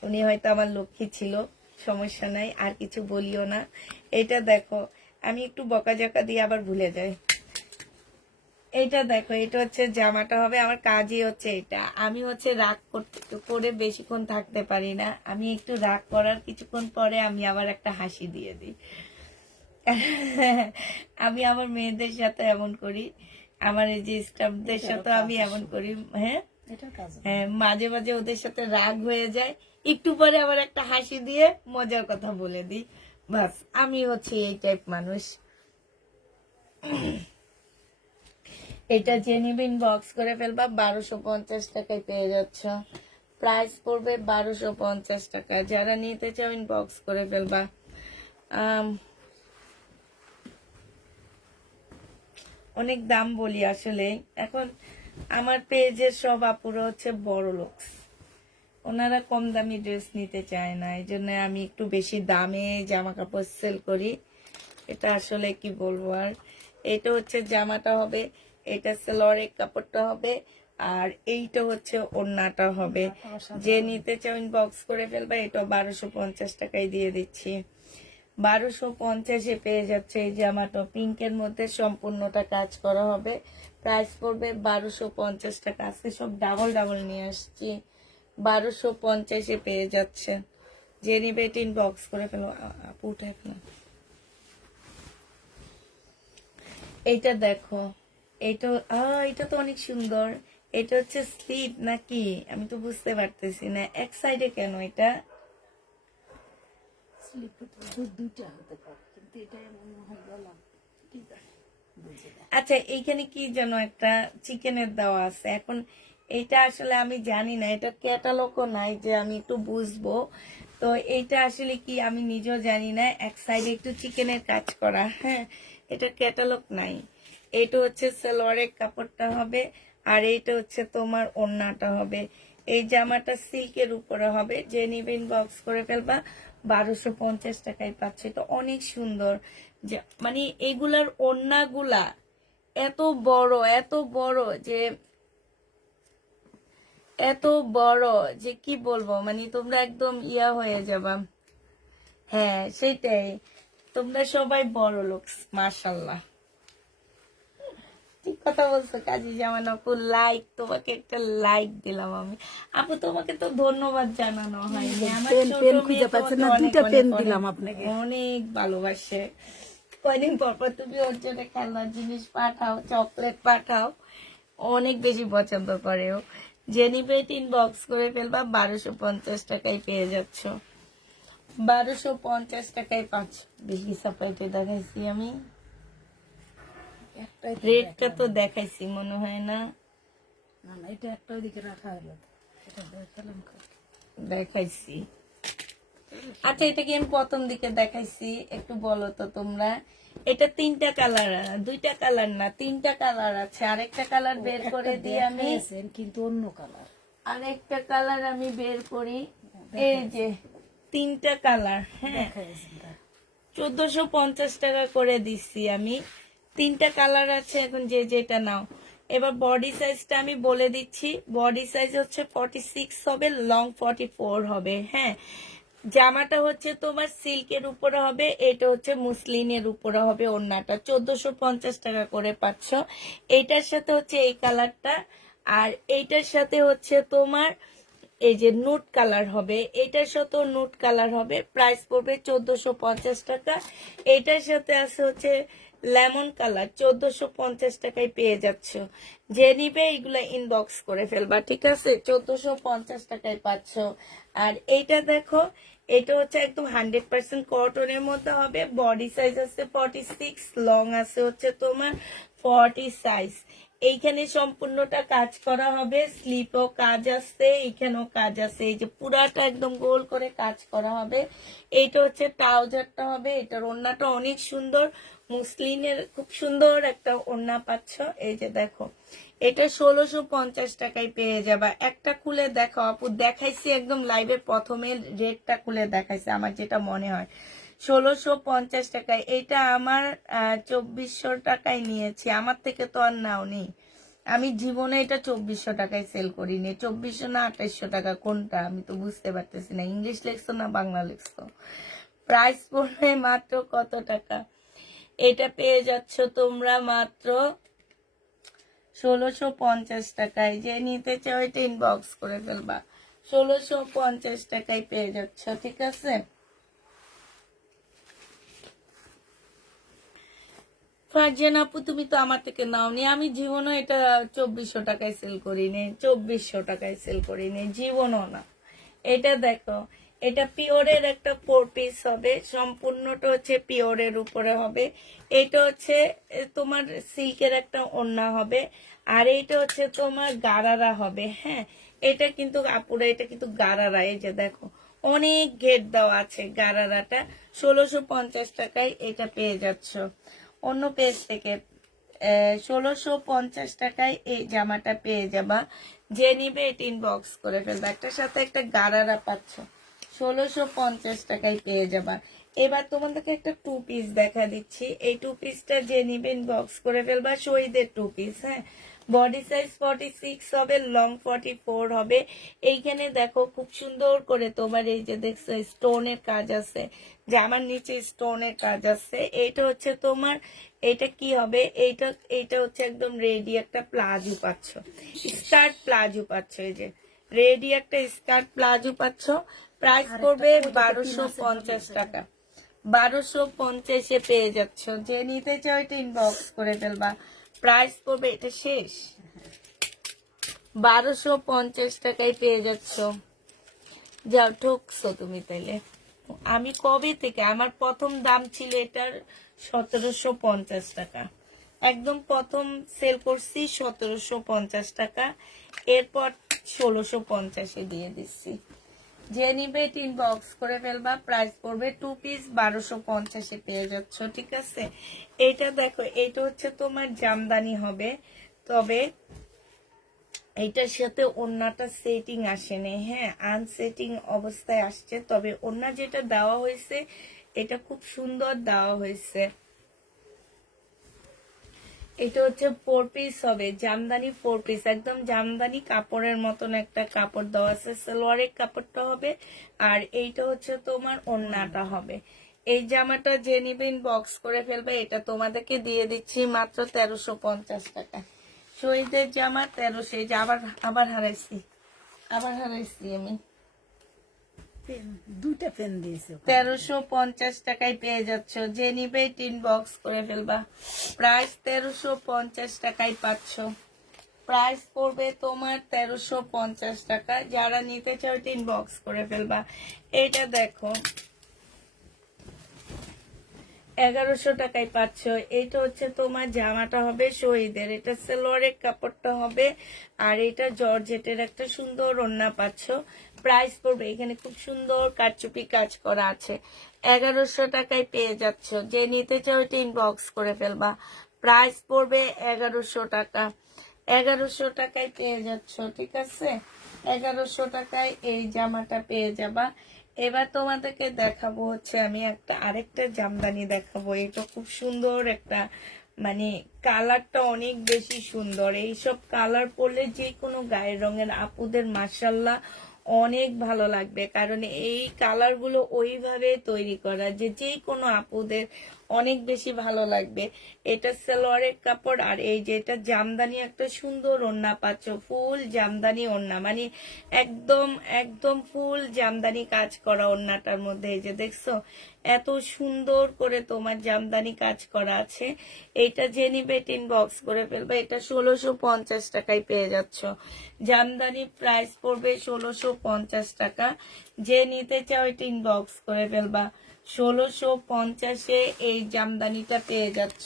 উনি হয়তো আমার লক্ষ্মী ছিল, সমস্যা নাই, আর কিছু বলিও না। এটা দেখো, আমি একটু বকাঝকা দিয়ে আবার ভুলে যাই। এটা দেখো, এটা হচ্ছে জামাটা হবে, আমার কাজই হচ্ছে এটা। আমি হচ্ছে রাগ করে বেশিক্ষণ থাকতে পারি না, আমি একটু রাগ করার কিছুক্ষণ পরে আমি আবার একটা হাসি দিয়ে দিই। আমি আমার মেয়েদের সাথে এমন করি, আমার এই যে স্টাফদের সাথে আমি এমন করি, হ্যাঁ হ্যাঁ, মাঝে মাঝে ওদের সাথে রাগ হয়ে যায়, একটু পরে আবার একটা হাসি দিয়ে মজার কথা বলে দিই, বাস আমি হচ্ছে এই টাইপ মানুষ। এটা জেনিবিন বক্স করে ফেলবা, 1250 টাকায় পেয়ে যাচ্ছ। প্রাইস পড়বে 1250 টাকা, যারা নিতে চাও ইনবক্স করে ফেলবা। অনেক দাম বলি আসলে, এখন আমার পেজের সব আপুরা হচ্ছে বড় লোক, ওনারা কম দামি ড্রেস নিতে চায় না, এই জন্য আমি একটু বেশি দামে জামা কাপড় সেল করি। এটা আসলে কি বলবো আর। এটা হচ্ছে জামাটা হবে, এটা সালোয়ারের কাপড়টা হবে, আর এইটা হচ্ছে ওড়নাটা হবে। যে নিতে চাও ইনবক্স করে ফেলবা, এটা 1250 টাকায় দিয়ে দিচ্ছি। 1250-এ পেয়ে যাচ্ছে এই জামাটা, পিঙ্কের মধ্যে সম্পূর্ণটা কাজ করা হবে। প্রাইস পড়বে 1250 টাকা, আজকে সব ডাবল ডাবল নিয়ে আসছি। 1250-এ পেয়ে যাচ্ছে, যে নিবে এটা ইনবক্স করে ফেলো। আপু উঠাই ফেলো। এইটা দেখো, এটা তো অনেক সুন্দর। এটা হচ্ছে স্লিপ নাকি, আমি তো বুঝতে পারতেছি না, এক সাইডে কেন এটা? আচ্ছা, এইখানে কি যেন একটা চিকেনের দেওয়া আছে, এখন এটা আসলে আমি জানি না, এটা ক্যাটালগও নাই যে আমি একটু বুঝবো, তো এইটা আসলে কি আমি নিজেও জানি না। এক সাইডে একটু চিকেনের কাজ করা, হ্যাঁ, এটা ক্যাটালগ নাই। এটা হচ্ছে সালোয়ারের কাপড়টা হবে, আর এইটা হচ্ছে তোমার ওড়নাটা হবে। এই জামাটা সিল্কের উপরে হবে, যে নিবে ইনবক্স করে ফেলবা। 1250 টাকায় পাচ্ছে। তো অনেক সুন্দর, যে মানে এগুলার ওড়নাগুলা এত বড় এত বড় যে এত বড় যে কি বলবো, মানে তোমরা একদম ইয়া হয়ে যাবা। হ্যাঁ সেটাই, তোমরা সবাই বড় লোক, মাশাল্লাহ। ঠিক কথা বলছো কাজী জামান আপু। লাইক, তোমাকে একটা লাইক দিলাম আমি। আপু তোমাকে তো ধন্যবাদ জানানো হয়নি। আমার পেন ছোট পেন মেয়ে খুঁজে পাচ্ছে তোমাকে না, অনেক দুইটা পেন অনেক দিলাম অনেক আপনাকে। অনেক ভালোবাসে। কয়দিন পর পর তুমি ওর জন্য খেলনার জিনিস পাঠাও, চকলেট পাঠাও, অনেক বেশি পছন্দ করে ও। জেনিবে ইনবক্স করে ফেলবা, 1250 টাকায় পেয়ে যাচ্ছ। 1250 টাকায় পাচ্ছ। বেশি সাপ্লাইতে দেখাইছি আমি, একটাই তো রেটটা তো দেখালাম। দেখাইছি মনে হয় না। না না, এটা একটা ওইদিকে রাখা হলো, এটা দেখালাম কালকে। দেখাইছি। আচ্ছা এটা কি আমি প্রথম দিকে দেখাইছি, একটু বলো তো তোমরা। এটা 3টা কালার, 2টা কালার না 3টা কালার আছে। আরেকটা কালার বের করে একটা দিই আমি, দেখাইছেন কিন্তু অন্য কালার। আরেকটা কালার আমি বের করি। এই যে 3টা কালার, হ্যাঁ দেখাইছেন তা। 1450 টাকা করে দিচ্ছি আমি। 3টা কালার আছে, এখন যে যেটা নাও। এবার বডি সাইজটা আমি বলে দিচ্ছি। বডি সাইজ হচ্ছে 46 হবে, লং 44 হবে। হ্যাঁ, জামাটা হচ্ছে তোমার সিল্কের উপরে হবে, এটা হচ্ছে মুসলিনের উপরে হবে। ওড়নাটা 1450 টাকা করে পাচ্ছ। এইটার সাথে হচ্ছে এই কালারটা, আর এইটার সাথে হচ্ছে তোমার এই যে নুট কালার হবে, এটার সাথেও নুট কালার হবে। প্রাইস পড়বে 1450 টাকা। এটার সাথে আছে হচ্ছে লেমন কালার, 1450 টাকায় পেয়ে যাচ্ছ। যে নিবে এগুলা ইনবক্স করে ফেলবা, ঠিক আছে? 1450 টাকায় পাচ্ছ। আর এইটা দেখো, এটা হচ্ছে একদম 100% কটনের মধ্যে হবে। বডি সাইজ আছে 46, লং আছে হচ্ছে তোমার 40 সাইজ। এইখানে সম্পূর্ণটা কাজ করা হবে, স্লিপও কাজ আছে, এইখানেও কাজ আছে। এই যে পুরাটা একদম গোল করে কাজ করা হবে। এইটা হচ্ছে ট্রাউজারটা হবে। এটার ওড়নাটা অনেক সুন্দর, মুসলিনের খুব সুন্দর একটা ওড়না পাচ্ছ। এই যে দেখো, এটা 1650 টাকায় পেয়ে যাবা। একটা খুলে দেখো আপু, দেখাইছি একদম লাইভের প্রথমে রেটটা খুলে দেখাইছি, আমার যেটা মনে হয় 1650 টাকায়। এটা আমার 2400 টাকায় নিয়েছি, আমার থেকে তো আর নাও নি। আমি জীবনে এটা 2400 টাকায় সেল করিনি। 2400 না 2800 টাকা, কোনটা আমি তো বুঝতে পারতেছি না। ইংলিশ লেখছো না বাংলা লেখছো? প্রাইস পড়বে মাত্র কত টাকা? এটা পেয়ে যাচ্ছ তোমরা মাত্র 1650 টাকায়। যে নিতে চাও এটা ইনবক্স করে ফেলবা। 1650 টাকায় পেয়ে যাচ্ছ, ঠিক আছে? ফারজান আপু তুমি তো আমার থেকে নাওনি। আমি জীবনও এটা 2400 টাকায় সেল করিনি, 2400 টাকায় সেল করিনি, জীবনও না। এটা দেখো, এটা পিওরের একটা 4 পিস হবে, সম্পূর্ণটা হচ্ছে পিওরের উপরে হবে। এটা হচ্ছে তোমার সিল্কের একটা ওড়না হবে, আর এইটা হচ্ছে তোমার গারারা হবে। হ্যাঁ, এটা কিন্তু আপুরা, এটা কিন্তু গারারা। এই যে দেখো, অনেক ঘের দেওয়া আছে গারারাটা। 1650 টাকায় এটা পেয়ে যাচ্ছ অন্য পেজ থেকে। 1650 টাকায় এই জামাটা পেয়ে যাবা। যে নিবে এটা ইনবক্স করে ফেলবা। একটার সাথে একটা গারারা পাচ্ছ, 1650 টাকায় পেয়ে যাবা। এবার তোমাদেরকে একটা 2 পিস দেখা দিচ্ছি। এই 2 পিসটা যে নিবে ইনবক্স করে ফেলবা। শহীদের 2 পিস, হ্যাঁ। বডি সাইজ 46 হবে, লং 44 হবে। এইখানে দেখো খুব সুন্দর করে তোমার এই যে দেখছো স্টোনের কাজ আছে, জামার নিচে স্টোনের কাজ আছে। এইটা হচ্ছে তোমার, এটা কি হবে, এইটা এইটা হচ্ছে একদম রেডি একটা প্লাজো পাচ্ছ, স্কার্ট প্লাজো পাচ্ছ। এই যে রেডি একটা স্কার্ট প্লাজো পাচ্ছ। প্রাইস করবে 1250 টাকা। 1250-এ পেয়ে যাচ্ছ। যে নিতে চাও এটা ইনবক্স করে ফেলবা। প্রাইস পড়বে, এটা শেষ, 1250 টাকায় পেয়ে যাচ্ছ। যাও, ঠকছো তুমি তাইলে। আমি কবে থেকে, আমার প্রথম দাম ছিল এটার 1750 টাকা। একদম প্রথম সেল করছি 1750 টাকা, এরপর 1650-এ দিয়ে দিচ্ছি। যে নিবে ইনবক্স করে ফেলবা। প্রাইস পড়বে 2 পিস 1250-এ পেয়ে যাচ্ছ, ঠিক আছে? এটা দেখো, এটা হচ্ছে তোমার জামদানি হবে, তবে এইটার সাথে ওড়নাটা সেটিং আসেনি, হ্যাঁ, আনসেটিং অবস্থায় আসছে। তবে ওড়না যেটা দেওয়া হয়েছে এটা খুব সুন্দর দেওয়া হয়েছে। এটা হচ্ছে 4 পিস হবে, জামদানি 4 পিস, একদম জামদানি কাপড়ের মতন একটা কাপড় দেওয়া আছে। সালোয়ারের কাপড়টা হবে আর এইটা হচ্ছে তোমার ওড়নাটা হবে। এই জামাটা যে নিবেন বক্স করে ফেলবে। এটা তোমাদেরকে দিয়ে দিচ্ছি মাত্র 1350 টাকা। শহীদের জামা 1300। এই যে আবার হারাইছি আমি। দুইটা পেন দিয়েছে ওখানে। 1350 টাকায় পেয়ে যাচ্ছ। যে নিবে টিন বক্স করে ফেলবা। প্রাইস 1350 টাকায় পাচ্ছ। প্রাইস পড়বে তোমার 1350 টাকা। যারা নিতে চাও টিন বক্স করে ফেলবা। এটা দেখো 1100 টাকায় পাচ্ছ। এটা হচ্ছে তোমার জামাটা হবে শহীদের। এটা সালোয়ারের কাপড়টা হবে আর এটা জর্জেটের একটা সুন্দর ওড়না পাচ্ছ। প্রাইস পড়বে, এখানে খুব সুন্দর কারচুপি কাজ করা আছে, 1100 টাকায় পেয়ে যাচ্ছ। যে নিতে চাও টিন বক্স করে ফেলবা। প্রাইস পড়বে 1100 টাকা। 1100 টাকায় পেয়ে যাচ্ছ, ঠিক আছে? 1100 টাকায় এই জামাটা পেয়ে যাবা। এবার তোমাদেরকে দেখাবো হচ্ছে আমি আরেকটা জামদানি দেখাবো। এটা খুব সুন্দর একটা, মানে কালারটা অনেক বেশি সুন্দর। এইসব কালার পরলে যে কোনো গায়ের রঙের আপুদের মাশাল্লাহ অনেক ভালো লাগবে। কারণ এই কালারগুলো ওইভাবে তৈরি করা যে কোনো আপুদের অনেক বেশি ভালো লাগবে। এটা সালোয়ারের কাপড় আর এই যে এটা জামদানি একটা সুন্দর ওড়না পাচ্ছ। ফুল জামদানি ওড়না, মানে একদম একদম ফুল জামদানি কাজ করা ওড়নাটার মধ্যে। এই যে দেখছো এত সুন্দর করে তোমার জামদানি কাজ করা আছে। এইটা যে নিবে টিন বক্স করে ফেলবে। এটা 1650 টাকায় পেয়ে যাচ্ছ। জামদানি প্রাইস পড়বে 1650 টাকা। যে নিতে চাও টিন বক্স করে ফেলবা। 1650-এ এই জামদানিটা পেয়ে যাচ্ছ।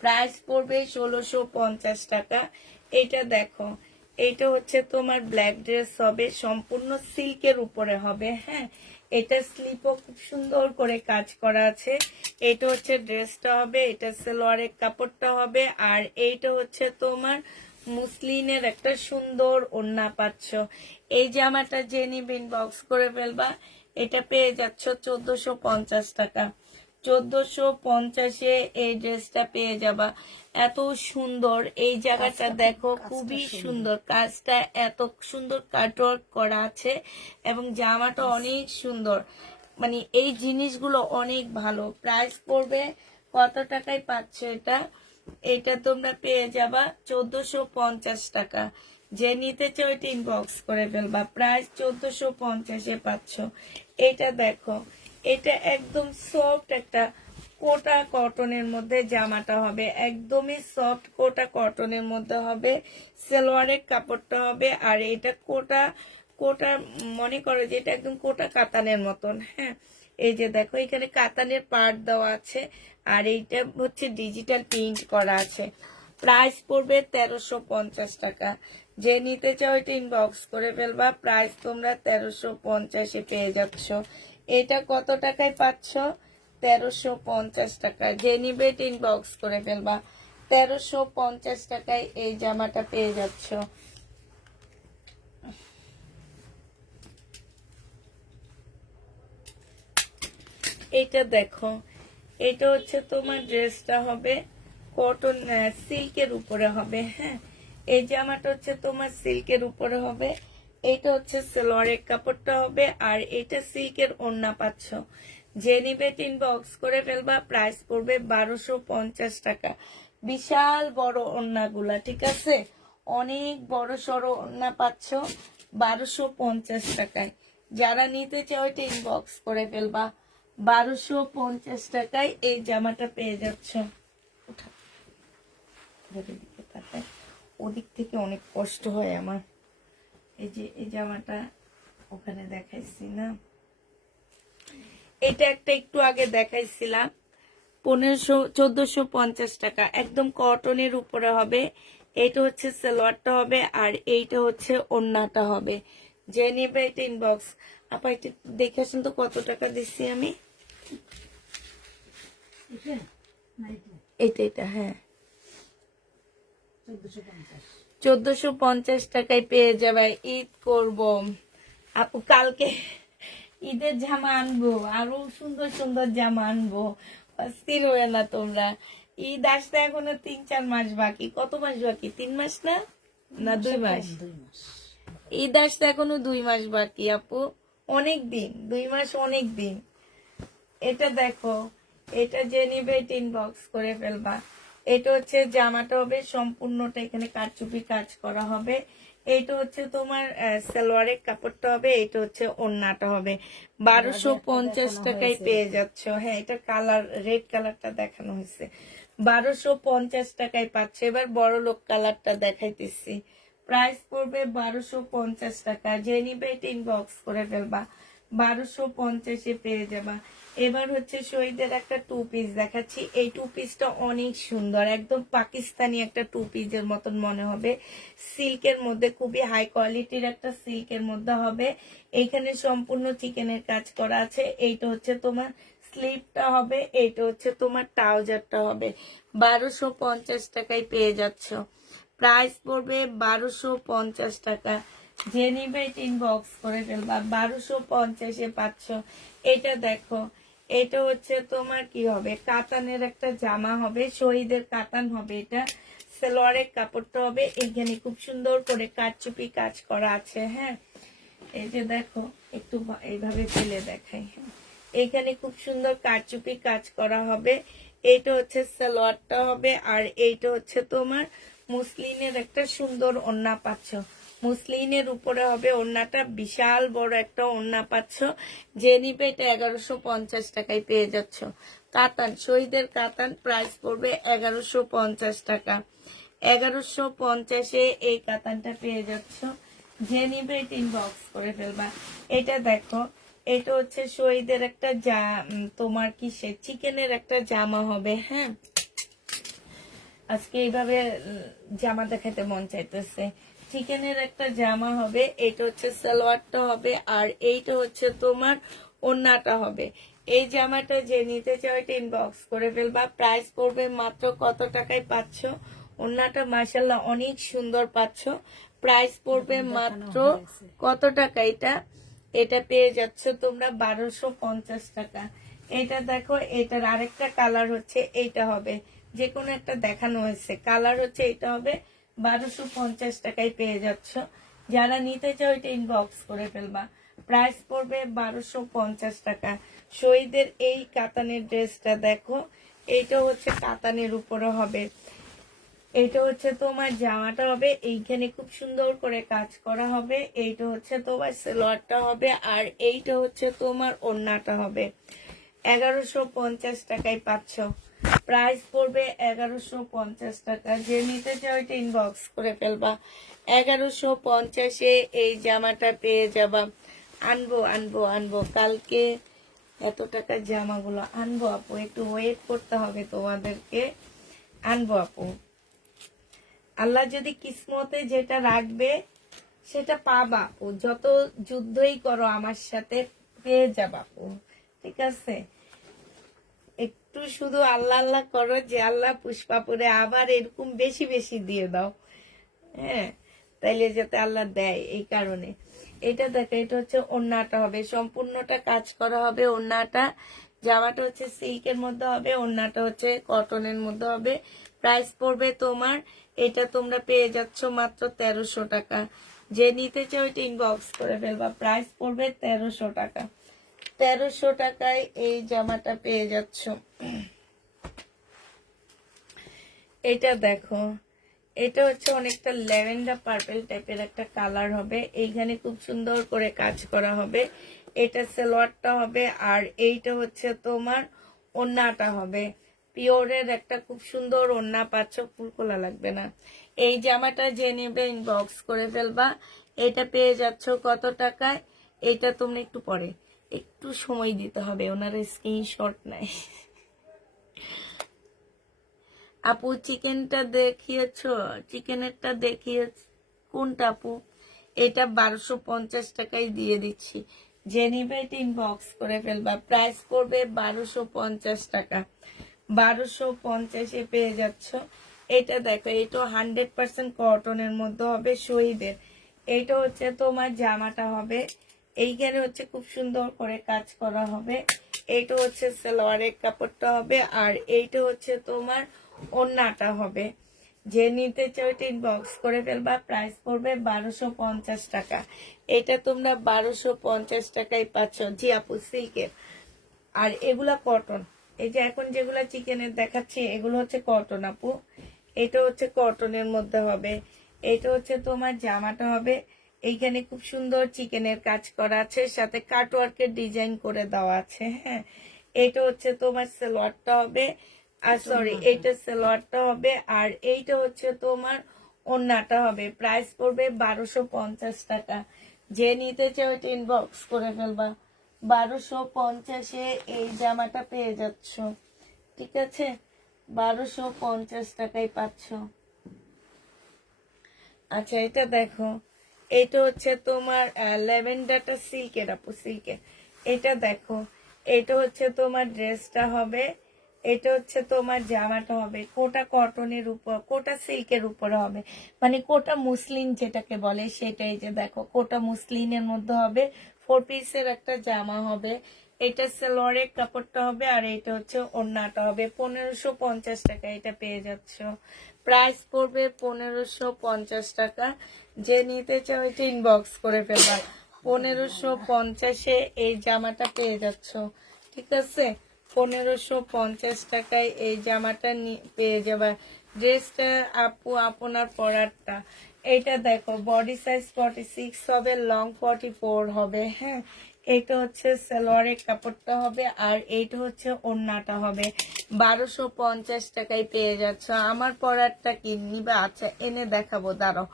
প্রাইস পড়বে 1650 টাকা। এটা দেখো, এটা হচ্ছে তোমার ব্ল্যাক ড্রেস হবে, সম্পূর্ণ সিল্কের উপরে হবে, হ্যাঁ। এটা স্লিপও খুব সুন্দর করে কাজ করা আছে। এটা হচ্ছে ড্রেসটা হবে, এটা সালোয়ারের কাপড়টা হবে আর এইটা হচ্ছে তোমার মুসলিনের একটা সুন্দর ওড়না পাচ্ছ। এই জামাটা যে নিবেন বক্স করে ফেলবা। এটা পেয়ে যাচ্ছ 1450 টাকা। 1450-এ এই ড্রেসটা পেয়ে যাবা। এত সুন্দর এই জায়গাটা দেখো, খুবই সুন্দর কাজটা, এত সুন্দর কাটওয়ার্ক করা আছে এবং জামাটা অনেক সুন্দর। মানে এই জিনিসগুলো অনেক ভালো। প্রাইস পড়বে কত টাকায় পাচ্ছ এটা? এটা তোমরা পেয়ে যাবা 1450 টাকা। যে নিতে চাও টিন বক্স করে ফেলবা। প্রাইস 1450-এ পাচ্ছ। এটা দেখো, এটা একদম সফট একটা কোটা কটনের মধ্যে জামাটা হবে, একদমই সফট কোটা কটনের মধ্যে হবে। সালোয়ারের কাপড়টা হবে আর এটা কোটা কোটা মনে করো যে এটা একদম কোটা কাতানের মতন, হ্যাঁ। এই যে দেখো এখানে কাতানের পার্ট দেওয়া আছে আর এইটা হচ্ছে ডিজিটাল প্রিন্ট করা আছে। প্রাইস পড়বে 1350 টাকা। যে নিতে চাও এটা ইনবক্স করে ফেলবা। প্রাইস তোমরা 1350-এ পেয়ে যাচ্ছ। এটা কত টাকায় পাচ্ছ? 1350 টাকা। যে নিবে এটা ইনবক্স করে ফেলবা। 1350 টাকায় এই জামাটা পেয়ে যাচ্ছ। এটা দেখো, এটা হচ্ছে তোমার ড্রেসটা হবে কটন সিল্কের উপরে হবে, হ্যাঁ। এই জামাটা হচ্ছে তোমার সিল্কের উপরে হবে। এটা হচ্ছে সালোয়ারের কাপড়টা হবে আর এটা সিল্কের ওড়না পাচ্ছ। যে নিবে ইনবক্স করে ফেলবা। প্রাইস পড়বে 1250 টাকা। বিশাল বড় ওড়নাগুলা, ঠিক আছে, অনেক বড় সড়ো ওড়না পাচ্ছ 1250 টাকায়। যারা নিতে চাও এটা ইনবক্স করে ফেলবা। 1250 টাকায় এই জামাটা পেয়ে যাচ্ছ। ওদিক থেকে অনেক কষ্ট হয় আমার। এই যে এই জামাটা ওখানে দেখাইছি না, এটা একটা একটু আগে দেখাইছিলাম 1450 টাকা। একদম কটনের উপরে হবে। এইটা হচ্ছে সালোয়ারটা হবে আর এইটা হচ্ছে ওড়নাটা হবে। যে নিবে এটা ইনবক্স। আপা এটা দেখে আসুন তো কত টাকা দিচ্ছি আমি। এটা হ্যাঁ 1450। 1450 টাকায় পেয়ে যাবে। ঈদ করব আপু, কালকে ঈদের জামা আনবো, আরো সুন্দর সুন্দর জামা আনবো, অস্থির হয়ে না তোমরা। ঈদ আসতে এখনো 3-4 মাস বাকি। কত মাস বাকি? 3 মাস না, না 2 মাস? 2 মাস। ঈদ আসতে এখনো 2 মাস বাকি আপু, অনেক দিন, 2 মাস অনেক দিন। এটা দেখো, এটা যে নিবে ইনবক্স করে ফেলবা। এটা হচ্ছে জামাটা হবে সম্পূর্ণটা এখানে কারচুপি কাজ করা হবে। এটা হচ্ছে তোমার সালোয়ারের কাপড়টা হবে, এটা হচ্ছে ওড়নাটা হবে। 1250 টাকায় পেয়ে যাচ্ছ। হ্যাঁ, এটা কালার, রেড কালারটা দেখানো হয়েছে, 1250 টাকায় পাচ্ছে। এবার বড় লোক কালারটা দেখাইতেছি, প্রাইস পড়বে 1250 টাকা। যে নিবে এটা ইনবক্স করে ফেলবা, 1250-এ পেয়ে যাবা। এবার হচ্ছে শহীদের একটা 2 পিস দেখাচ্ছি। এই 2 পিসটা অনেক সুন্দর, একদম পাকিস্তানি একটা 2 পিসের মতন মনে হবে। সিল্কের মধ্যে, খুবই হাই কোয়ালিটির একটা সিল্কের মধ্যে হবে। এইখানে সম্পূর্ণ চিকেনের কাজ করা আছে। এইটা হচ্ছে তোমার স্লিপটা হবে, এইটা হচ্ছে তোমার ট্রাউজারটা হবে। 1250 টাকায় পেয়ে যাচ্ছ। প্রাইস পড়বে 1250 টাকা। যে নিবে ইনবক্স করে ফেলবা, 1250-এ পাচ্ছ। এটা দেখো, এটা হচ্ছে তোমার কি হবে, কাতানের একটা জামা হবে, শহীদের কাতান হবে। এটা সালোয়ারের কাপড়টা হবে, এখানে খুব সুন্দর করে কারচুপি কাজ করা আছে। হ্যাঁ, এই যে দেখো, একটু এইভাবে ফেলে দেখাই। হ্যাঁ, এখানে খুব সুন্দর কারচুপি কাজ করা হবে। এইটা হচ্ছে সালোয়ারটা হবে, আর এইটা হচ্ছে তোমার মুসলিনের একটা সুন্দর ওড়না পাচ্ছ। মুসলিনের উপরে হবে ওড়নাটা, বিশাল বড় একটা ওড়না পাচ্ছ। যে নিবে এটা 1150 টাকায় পেয়ে যাচ্ছ। কাতান, শহীদের কাতান, প্রাইস পড়বে 1150 টাকা। 1150-এ এই কাতানটা পেয়ে যাচ্ছ। যে নিবে এটা ইনবক্স করে ফেলবা। এটা দেখো, এটা হচ্ছে শহীদের একটা তোমার কিসের চিকেনের একটা জামা হবে। হ্যাঁ, আজকে এইভাবে জামা দেখাতে মন চাইতেছে। চিকেনের একটা জামা হবে, এইটা হচ্ছে সালোয়ারটা হবে, আর এইটা হচ্ছে তোমার ওড়নাটা হবে। এই জামাটা যে নিতে চাও এটা ইনবক্স করে ফেলবা। প্রাইস পড়বে মাত্র কত টাকায় পাচ্ছ? ওড়নাটা মাশাআল্লাহ অনেক সুন্দর পাচ্ছ। প্রাইস পড়বে মাত্র কত টাকা? এটা পেয়ে যাচ্ছ তোমরা 1250 টাকা। এটা দেখো, এটার আরেকটা কালার হচ্ছে এইটা হবে, যে কোনো একটা দেখানো হয়েছে, কালার হচ্ছে এটা হবে। 1250 টাকায় পেয়ে যাচ্ছ। যারা নিতে চাও এটা ইনবক্স করে ফেলবা। প্রাইস পড়বে 1250 টাকা। শহীদের এই কাতানের ড্রেসটা দেখো, এইটা হচ্ছে কাতানের উপরে হবে। এইটা হচ্ছে তোমার জামাটা হবে, এইখানে খুব সুন্দর করে কাজ করা হবে। এইটা হচ্ছে তোমার সালোয়ারটা হবে, আর এইটা হচ্ছে তোমার ওড়নাটা হবে। 1150 টাকায় পাচ্ছ। প্রাইস পড়বে 1150 টাকা। যে নিতে চাও এটা ইনবক্স করে ফেলবা। 1150-এ এই জামাটা পেয়ে যাবা। আনবো আনবো আনবো, কালকে এত টাকার জামাগুলো আনবো আপু, একটু ওয়েট করতে হবে তোমাদেরকে। আনবো আপু, আল্লাহ যদি কিসমতে যেটা রাখবে সেটা পাবা আপু। যত যুদ্ধই করো আমার সাথে, পেয়ে যাবা আপু, ঠিক আছে? একটু শুধু আল্লাহ আল্লাহ করো যে আল্লাহ পুষ্পাপুরে আবার এরকম বেশি বেশি দিয়ে দাও। হ্যাঁ, তাইলে যাতে আল্লাহ দেয়, এই কারণে। এটা দেখো, এটা হচ্ছে ওড়নাটা হবে, সম্পূর্ণটা কাজ করা হবে ওড়নাটা। জামাটা হচ্ছে সিল্কের মধ্যে হবে, ওড়নাটা হচ্ছে কটনের মধ্যে হবে। প্রাইস পড়বে তোমার, এটা তোমরা পেয়ে যাচ্ছ মাত্র 1300 টাকা। যে নিতে চাও এটা ইনবক্স করে ফেলবা। প্রাইস পড়বে 1300 টাকা। 1300 টাকায় এই জামাটা পেয়ে যাচ্ছ। এটা দেখো, এটা হচ্ছে অনেকটা ল্যাভেন্ডার পার্পল টাইপের একটা কালার হবে। এইখানে খুব সুন্দর করে কাজ করা হবে। এটা সালোয়ারটা হবে, আর এইটা হচ্ছে তোমার ওড়নাটা হবে। পিওরের একটা খুব সুন্দর ওড়না পাচ্ছ, ফুল খোলা লাগবে না। এই জামাটা যে নেবে ইনবক্স করে ফেলবা। এটা পেয়ে যাচ্ছ কত টাকায়? এটা তোমরা একটু পরে, একটু সময় দিতে হবে, ওনারা স্ক্রিনশট নাই। আপু চিকেনটা দেখিয়েছ, চিকেনেরটা দেখিয়েছ কোনটা আপু? এটা 1250 টাকায় দিয়ে দিচ্ছি। যে নিবে এটা ইনবক্স করে ফেলবা। প্রাইস করবে 1250 টাকা। 1250-এ পেয়ে যাচ্ছ। এটা দেখো, এটা 100% কটনের মধ্যে হবে, শহীদের। এইটা হচ্ছে তোমার জামাটা হবে, এইখানে হচ্ছে খুব সুন্দর করে কাজ করা হবে। এইটা হচ্ছে সালোয়ারের কাপড়টা হবে, আর এইটা হচ্ছে তোমার ওড়নাটা হবে। যে নিতে চাও এটা ইনবক্স করে ফেলবা। প্রাইস পড়বে 1250 টাকা। এটা তোমরা 1250 টাকায় পাচ্ছ। জি আপু, সিল্কের। আর এগুলা কটন। এই যে এখন যেগুলা চিকেনের দেখাচ্ছি এগুলো হচ্ছে কটন আপু। এটা হচ্ছে কটনের মধ্যে হবে। এটা হচ্ছে তোমার জামাটা হবে, এইখানে খুব সুন্দর চিকেনের কাজ করা আছে, সাথে কাটওয়ার্কের ডিজাইন করে দেওয়া আছে। হ্যাঁ, এটা হচ্ছে তোমার সালোয়ারটা হবে, আর সরি, এইটা সালোয়ারটা হবে, আর এইটা হচ্ছে তোমার ওড়নাটা হবে। প্রাইস পড়বে 1250 টাকা। যে নিতে চাও এটা ইনবক্স করে ফেলবা। 1250-এ এই জামাটা পেয়ে যাচ্ছ, ঠিক আছে? 1250 টাকায় পাচ্ছ। আচ্ছা, এটা দেখো, এটা হচ্ছে তোমার ল্যাভেন্ডারটা সিল্কের আপু, সিল্কের। এটা দেখো, এটা হচ্ছে তোমার ড্রেসটা হবে, এটা হচ্ছে তোমার জামাটা হবে। কোটা কটনের উপর, কোটা সিল্কের উপরে হবে, মানে কোটা মুসলিন যেটাকে বলে সেটাই। যে দেখো, কোটা মুসলিনের মধ্যে হবে, 4 পিসের একটা জামা হবে। এটা সালোয়ারের কাপড়টা হবে, আর এটা হচ্ছে ওড়নাটা হবে। 1550 টাকা এটা পেয়ে যাচ্ছ। প্রাইস পড়বে 1550 টাকা। যে নিতে চাও এটা ইনবক্স করে ফেলবা। 1550-এ এই জামাটা পেয়ে যাচ্ছ, ঠিক আছে? 1550 টাকায় এই জামাটা পেয়ে যাবা। ড্রেসটা আপু আপনার পরারটা। এটা দেখো, বডি সাইজ 46 হবে, লং 44 হবে। হ্যাঁ, এটা হচ্ছে সালোয়ারের কাপড়টা হবে, আর এইটা হচ্ছে ওড়নাটা হবে। 1250 টাকায় পেয়ে যাচ্ছ। আমার পরারটা কি নিবা? আচ্ছা, এনে দেখাবো, দাঁড়াও।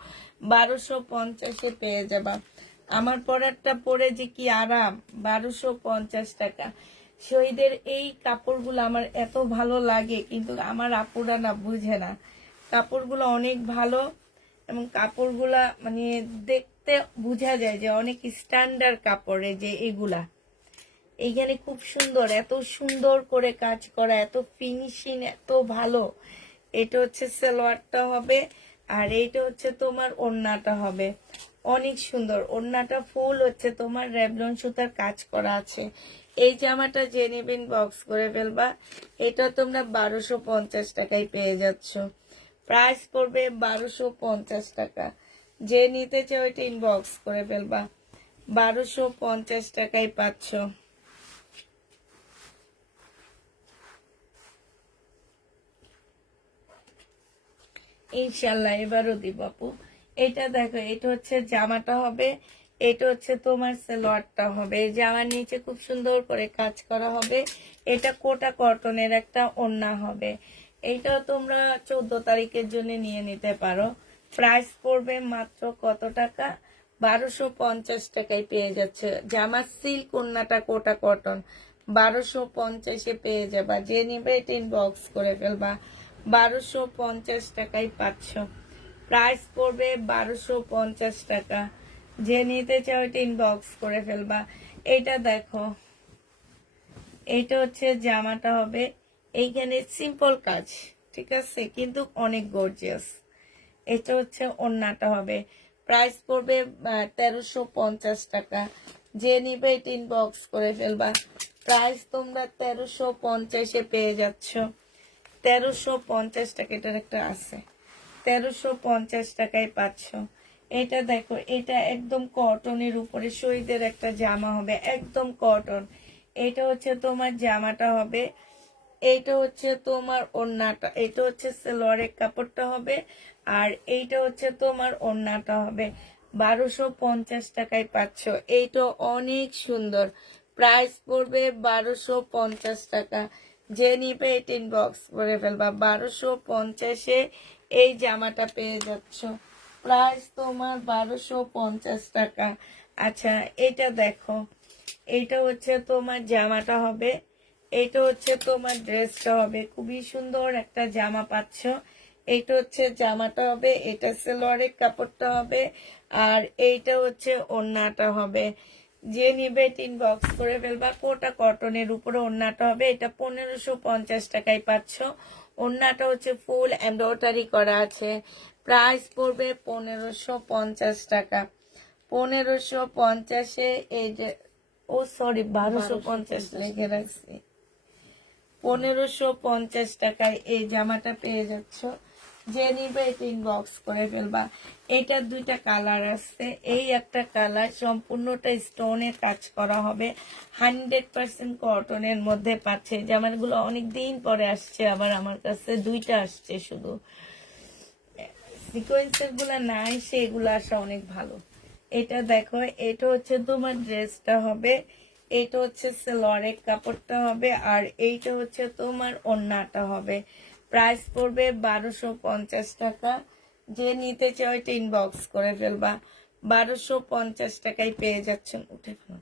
1250-এ পেয়ে যাবা। আমার পরারটা পরে যে কি আরাম। 1250 টাকা। শহীদের এই কাপড়গুলো আমার এত ভালো লাগে, কিন্তু আমার আপুরা না বুঝে না। কাপড়গুলো অনেক ভালো, এবং কাপড়গুলা মানে দেখতে বোঝা যায় যে অনেক স্ট্যান্ডার্ড কাপড়ে। যে এগুলা এইখানে খুব সুন্দর, এত সুন্দর করে কাজ করা, এত ফিনিশিং, এত ভালো। এটা হচ্ছে সালোয়ারটা হবে, আর এইটা হচ্ছে তোমার ওড়নাটা হবে। অনেক সুন্দর ওড়নাটা, ফুল হচ্ছে তোমার রেবলন সুতার কাজ করা আছে। এই জামাটা যে নেবেন বক্স করে ফেলবা। এটা তোমরা 1250 টাকায় পেয়ে যাচ্ছ। প্রাইস পড়বে 1250 টাকা। যে নিতে চাও এটা ইনবক্স করে ফেলবা। 1250 টাকায় পাচ্ছ। ইনশাল্লাহ এবারও দিব আপু। এটা দেখো, এটা হচ্ছে জামাটা হবে, এটা হচ্ছে তোমার সালোয়ারটা হবে। জামার নিচে খুব সুন্দর করে কাজ করা হবে। এটা কোটা কটনের একটা ওড়না হবে। এইটা তোমরা 14 তারিখের জন্য নিয়ে নিতে পারো। প্রাইস পড়বে মাত্র কত টাকা? 1250 টাকায় পেয়ে যাচ্ছে। জামা সিল্ক, ওড়নাটা কোটা কটন। 1250-এ পেয়ে যাবা। যে নিবে এটা ইনবক্স করে ফেলবা। 1250 টাকায় পাচ্ছ। প্রাইস পড়বে 1250 টাকা। যে নিতে চাও এটা ইনবক্স করে ফেলবা। এইটা দেখো, এইটা হচ্ছে জামাটা হবে, এইখানে সিম্পল কাজ, ঠিক আছে, কিন্তু অনেক গর্জিয়াস। এটা হচ্ছে ওড়নাটা হবে। প্রাইস পড়বে 1350 টাকা। যে নিবে এটা ইনবক্স করে ফেলবা। প্রাইস তোমরা 1350-এ পেয়ে যাচ্ছ। 1350 টাকা এটার একটা আছে। 1350 টাকায় পাচ্ছ। এটা দেখো, এটা একদম কটনের উপরে শহীদের একটা জামা হবে, একদম কটন। এটা হচ্ছে তোমার জামাটা হবে, এইটা হচ্ছে তোমার ওড়নাটা, এটা হচ্ছে সালোয়ারের কাপড়টা হবে, আর এইটা হচ্ছে তোমার ওড়নাটা হবে। 1250 টাকায় পাচ্ছ। এইটা অনেক সুন্দর। প্রাইস পড়বে 1250 টাকা। যে নিবে এটা ইনবক্স করে ফেলবা। 1250-এ এই জামাটা পেয়ে যাচ্ছ। প্রাইস তোমার 1250 টাকা। আচ্ছা, এটা দেখো, এইটা হচ্ছে তোমার জামাটা হবে, এইটা হচ্ছে তোমার ড্রেসটা হবে। খুবই সুন্দর একটা জামা পাচ্ছ। এইটা হচ্ছে জামাটা হবে, এটা সালোয়ারের কাপড়টা হবে, আর এইটা হচ্ছে ওড়নাটা হবে। যে নিবে ইনবক্স করে ফেলবা। কোটা কটনের উপরে ওড়নাটা হবে। এটা 1550 টাকায় পাচ্ছ। ওড়নাটা হচ্ছে ফুল এমব্রয়ডারি করা আছে। প্রাইস পড়বে 1550 টাকা। 1550-এ এই যে, ও সরি 1250 লিখে রাখছি। 1550 টাকায় এই জামাটা পেয়ে যাচ্ছ। যে নিবে এটা ইনবক্স করে ফেলবা। এটার দুইটা কালার আছে। এই একটা কালার সম্পূর্ণটা স্টোনে কাজ করা হবে, 100% কটনের মধ্যে পাচ্ছে। জামাগুলো অনেক দিন পরে আসছে, আবার আমার কাছে দুইটা আসছে শুধু। সিকোয়েন্সের গুলা নাই, সেগুলো আসা অনেক ভালো। এটা দেখো, এটা হচ্ছে তোমার ড্রেসটা হবে, এটা হচ্ছে সেলোয়ারের কাপড়টা হবে, আর এইটা হচ্ছে তোমার ওড়নাটা হবে। প্রাইস পড়বে 1250 টাকা। যে নিতে চাও এটা ইনবক্স করে ফেলবা। 1250 টাকায় পেয়ে যাচ্ছেন। উঠে ফেলো।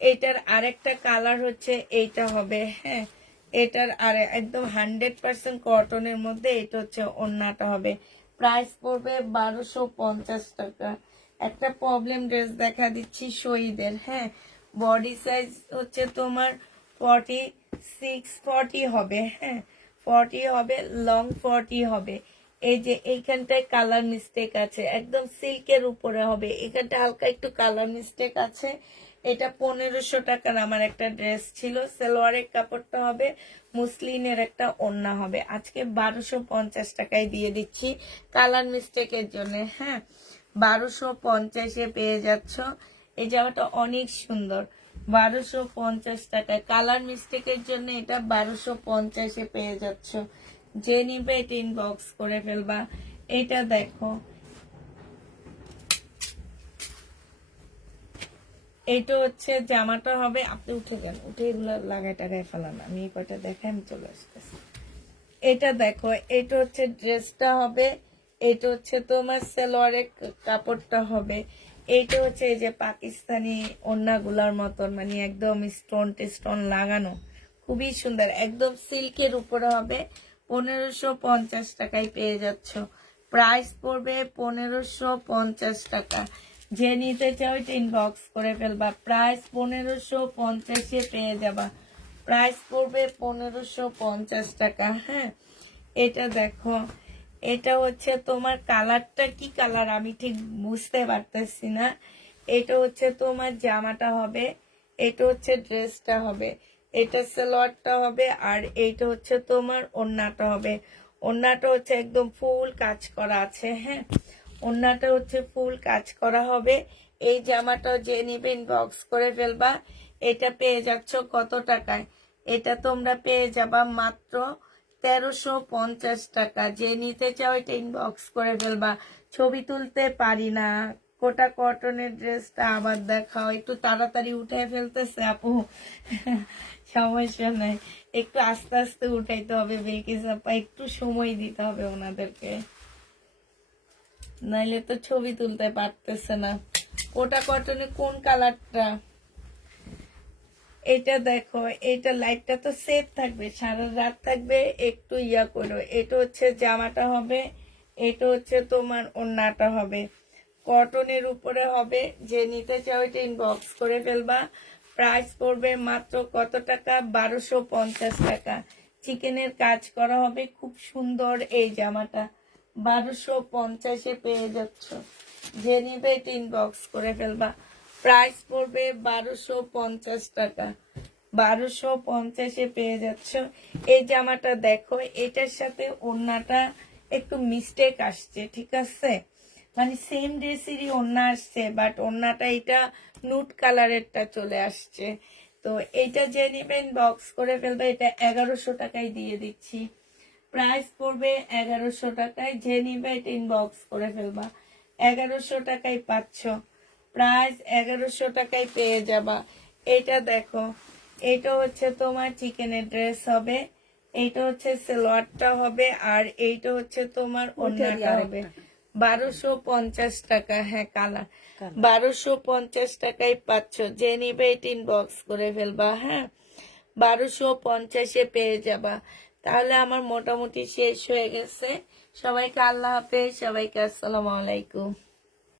এটার আরেকটা কালার হচ্ছে এইটা হবে, হ্যাঁ। এটার আর একদম 100% কটনের মধ্যে এটা হচ্ছে ওড়নাটা হবে। প্রাইস পড়বে 1250 টাকা। একটা প্রবলেম ড্রেস দেখা দিচ্ছি শহীদের, হ্যাঁ। বডি সাইজ হচ্ছে তোমার 40 হবে, হ্যাঁ। 40 হবে, লং 40 হবে। এই যে এইখানটায় কালার মিস্টেক আছে, একদম সিল্কের উপরে হবে, এখানটা হালকা একটু কালার মিস্টেক আছে। এটা 1500 টাকার আমার একটা ড্রেস ছিল। সালোয়ারের কাপড়টা হবে, মুসলিনের একটা ওড়না হবে। আজকে 1250 টাকায় দিয়ে দিচ্ছি কালার মিস্টেকের জন্য, হ্যাঁ। 1250-এ পেয়ে যাচ্ছ। এই জামাটা অনেক সুন্দর। 1250 টাকায় কালার মিস্টেকের জন্য এটা 1250-এ পেয়ে যাচ্ছ। যে নিবে এটা ইনবক্স করে ফেলবা। এটা দেখো, এটা হচ্ছে জামাটা হবে। আপনি উঠে গেল, উঠে এগুলো লাগাই টাগায় ফেলান, আমি এই কয়টা দেখাই, আমি চলে আসতেছি। এটা দেখো, এটা হচ্ছে ড্রেসটা হবে, এটা হচ্ছে তোমার সালোয়ারের কাপড়টা হবে। এইটা হচ্ছে এই যে পাকিস্তানি ওড়নাগুলার মতন, মানে একদম স্টোন টেস্টোন লাগানো, খুবই সুন্দর, একদম সিল্কের উপরে হবে। 1550 টাকায় পেয়ে যাচ্ছ। প্রাইস পড়বে 1550 টাকা। যে নিতে চাও এটা ইনবক্স করে ফেলবা। প্রাইস 1550-এ পেয়ে যাবা। প্রাইস পড়বে 1550 টাকা, হ্যাঁ। এটা দেখো, এটা হচ্ছে তোমার কালারটা কি কালার আমি ঠিক বুঝতে পারতেছি না। এটা হচ্ছে তোমার জামাটা হবে, এটা হচ্ছে ড্রেসটা হবে, এটা সালোয়ারটা হবে, আর এইটা হচ্ছে তোমার ওড়নাটা হবে। ওড়নাটা হচ্ছে একদম ফুল কাজ করা আছে, হ্যাঁ। ওড়নাটা হচ্ছে ফুল কাজ করা হবে। এই জামাটা যে নিবে ইনবক্স করে ফেলবা। এটা পেয়ে যাচ্ছ কত টাকায়? এটা তোমরা পেয়ে যাবা মাত্র 1350 টাকা। যে নিতে চাও এটা ইনবক্স করে ফেলবা। ছবি তুলতে পারি না, কোটা কটনের ড্রেসটা আবার দেখাও। একটু তাড়াতাড়ি উঠে ফেলতেছে আপু, সমস্যা নাই, একটু আস্তে আস্তে উঠাইতে হবে। বেলকিস আপা, একটু সময় দিতে হবে ওনাদেরকে, নাইলে তো ছবি তুলতে পারতেছে না। কোটা কটনে কোন কালারটা? এটা দেখো, এটা লাইটটা তো সেট থাকবে, সারা রাত থাকবে, একটু ইয়া করো। এটা হচ্ছে জামাটা হবে, এটা হচ্ছে তোমার ওড়নাটা হবে, কটনের উপরে হবে। যে নিতে চাও এটা ইনবক্স করে ফেলবা। প্রাইস পড়বে মাত্র কত টাকা? 1250 টাকা। চিকেনের কাজ করা হবে, খুব সুন্দর এই জামাটা। 1250-এ পেয়ে যাচ্ছ। যে নিবে এটা ইনবক্স করে ফেলবা। প্রাইস পড়বে 1250 টাকা। 1250-এ পেয়ে যাচ্ছ। এই জামাটা দেখো, এটার সাথে ওড়নাটা একটু মিস্টেক আসছে, ঠিক আছে, মানে সেম ড্রেসেরই ওড়না আসছে, বাট ওড়নাটা এটা নুট কালারেরটা চলে আসছে। তো এইটা যে নিবেন বক্স করে ফেলবে। এটা 1100 টাকায় দিয়ে দিচ্ছি। প্রাইস পড়বে 1100 টাকায়। যে নিবে এটা ইনবক্স করে ফেলবা। 1100 টাকায় পাচ্ছ। প্রাইস 1100 টাকায় পেয়ে যাবা। এটা দেখো, এটা হচ্ছে তোমার চিকেনের ড্রেস হবে, এইটা হচ্ছে সালোয়ারটা হবে, আর এইটা হচ্ছে তোমার ওড়নাটা হবে। 1250 টাকা, হ্যাঁ কালার। 1250 টাকায় পাচ্ছ। যে নিবে এটা ইনবক্স করে ফেলবা, হ্যাঁ। 1250-এ পেয়ে যাবা। তাহলে আমার মোটামুটি শেষ হয়ে গেছে। সবাইকে আল্লাহ হাফেজ, সবাইকে আসসালামু আলাইকুম।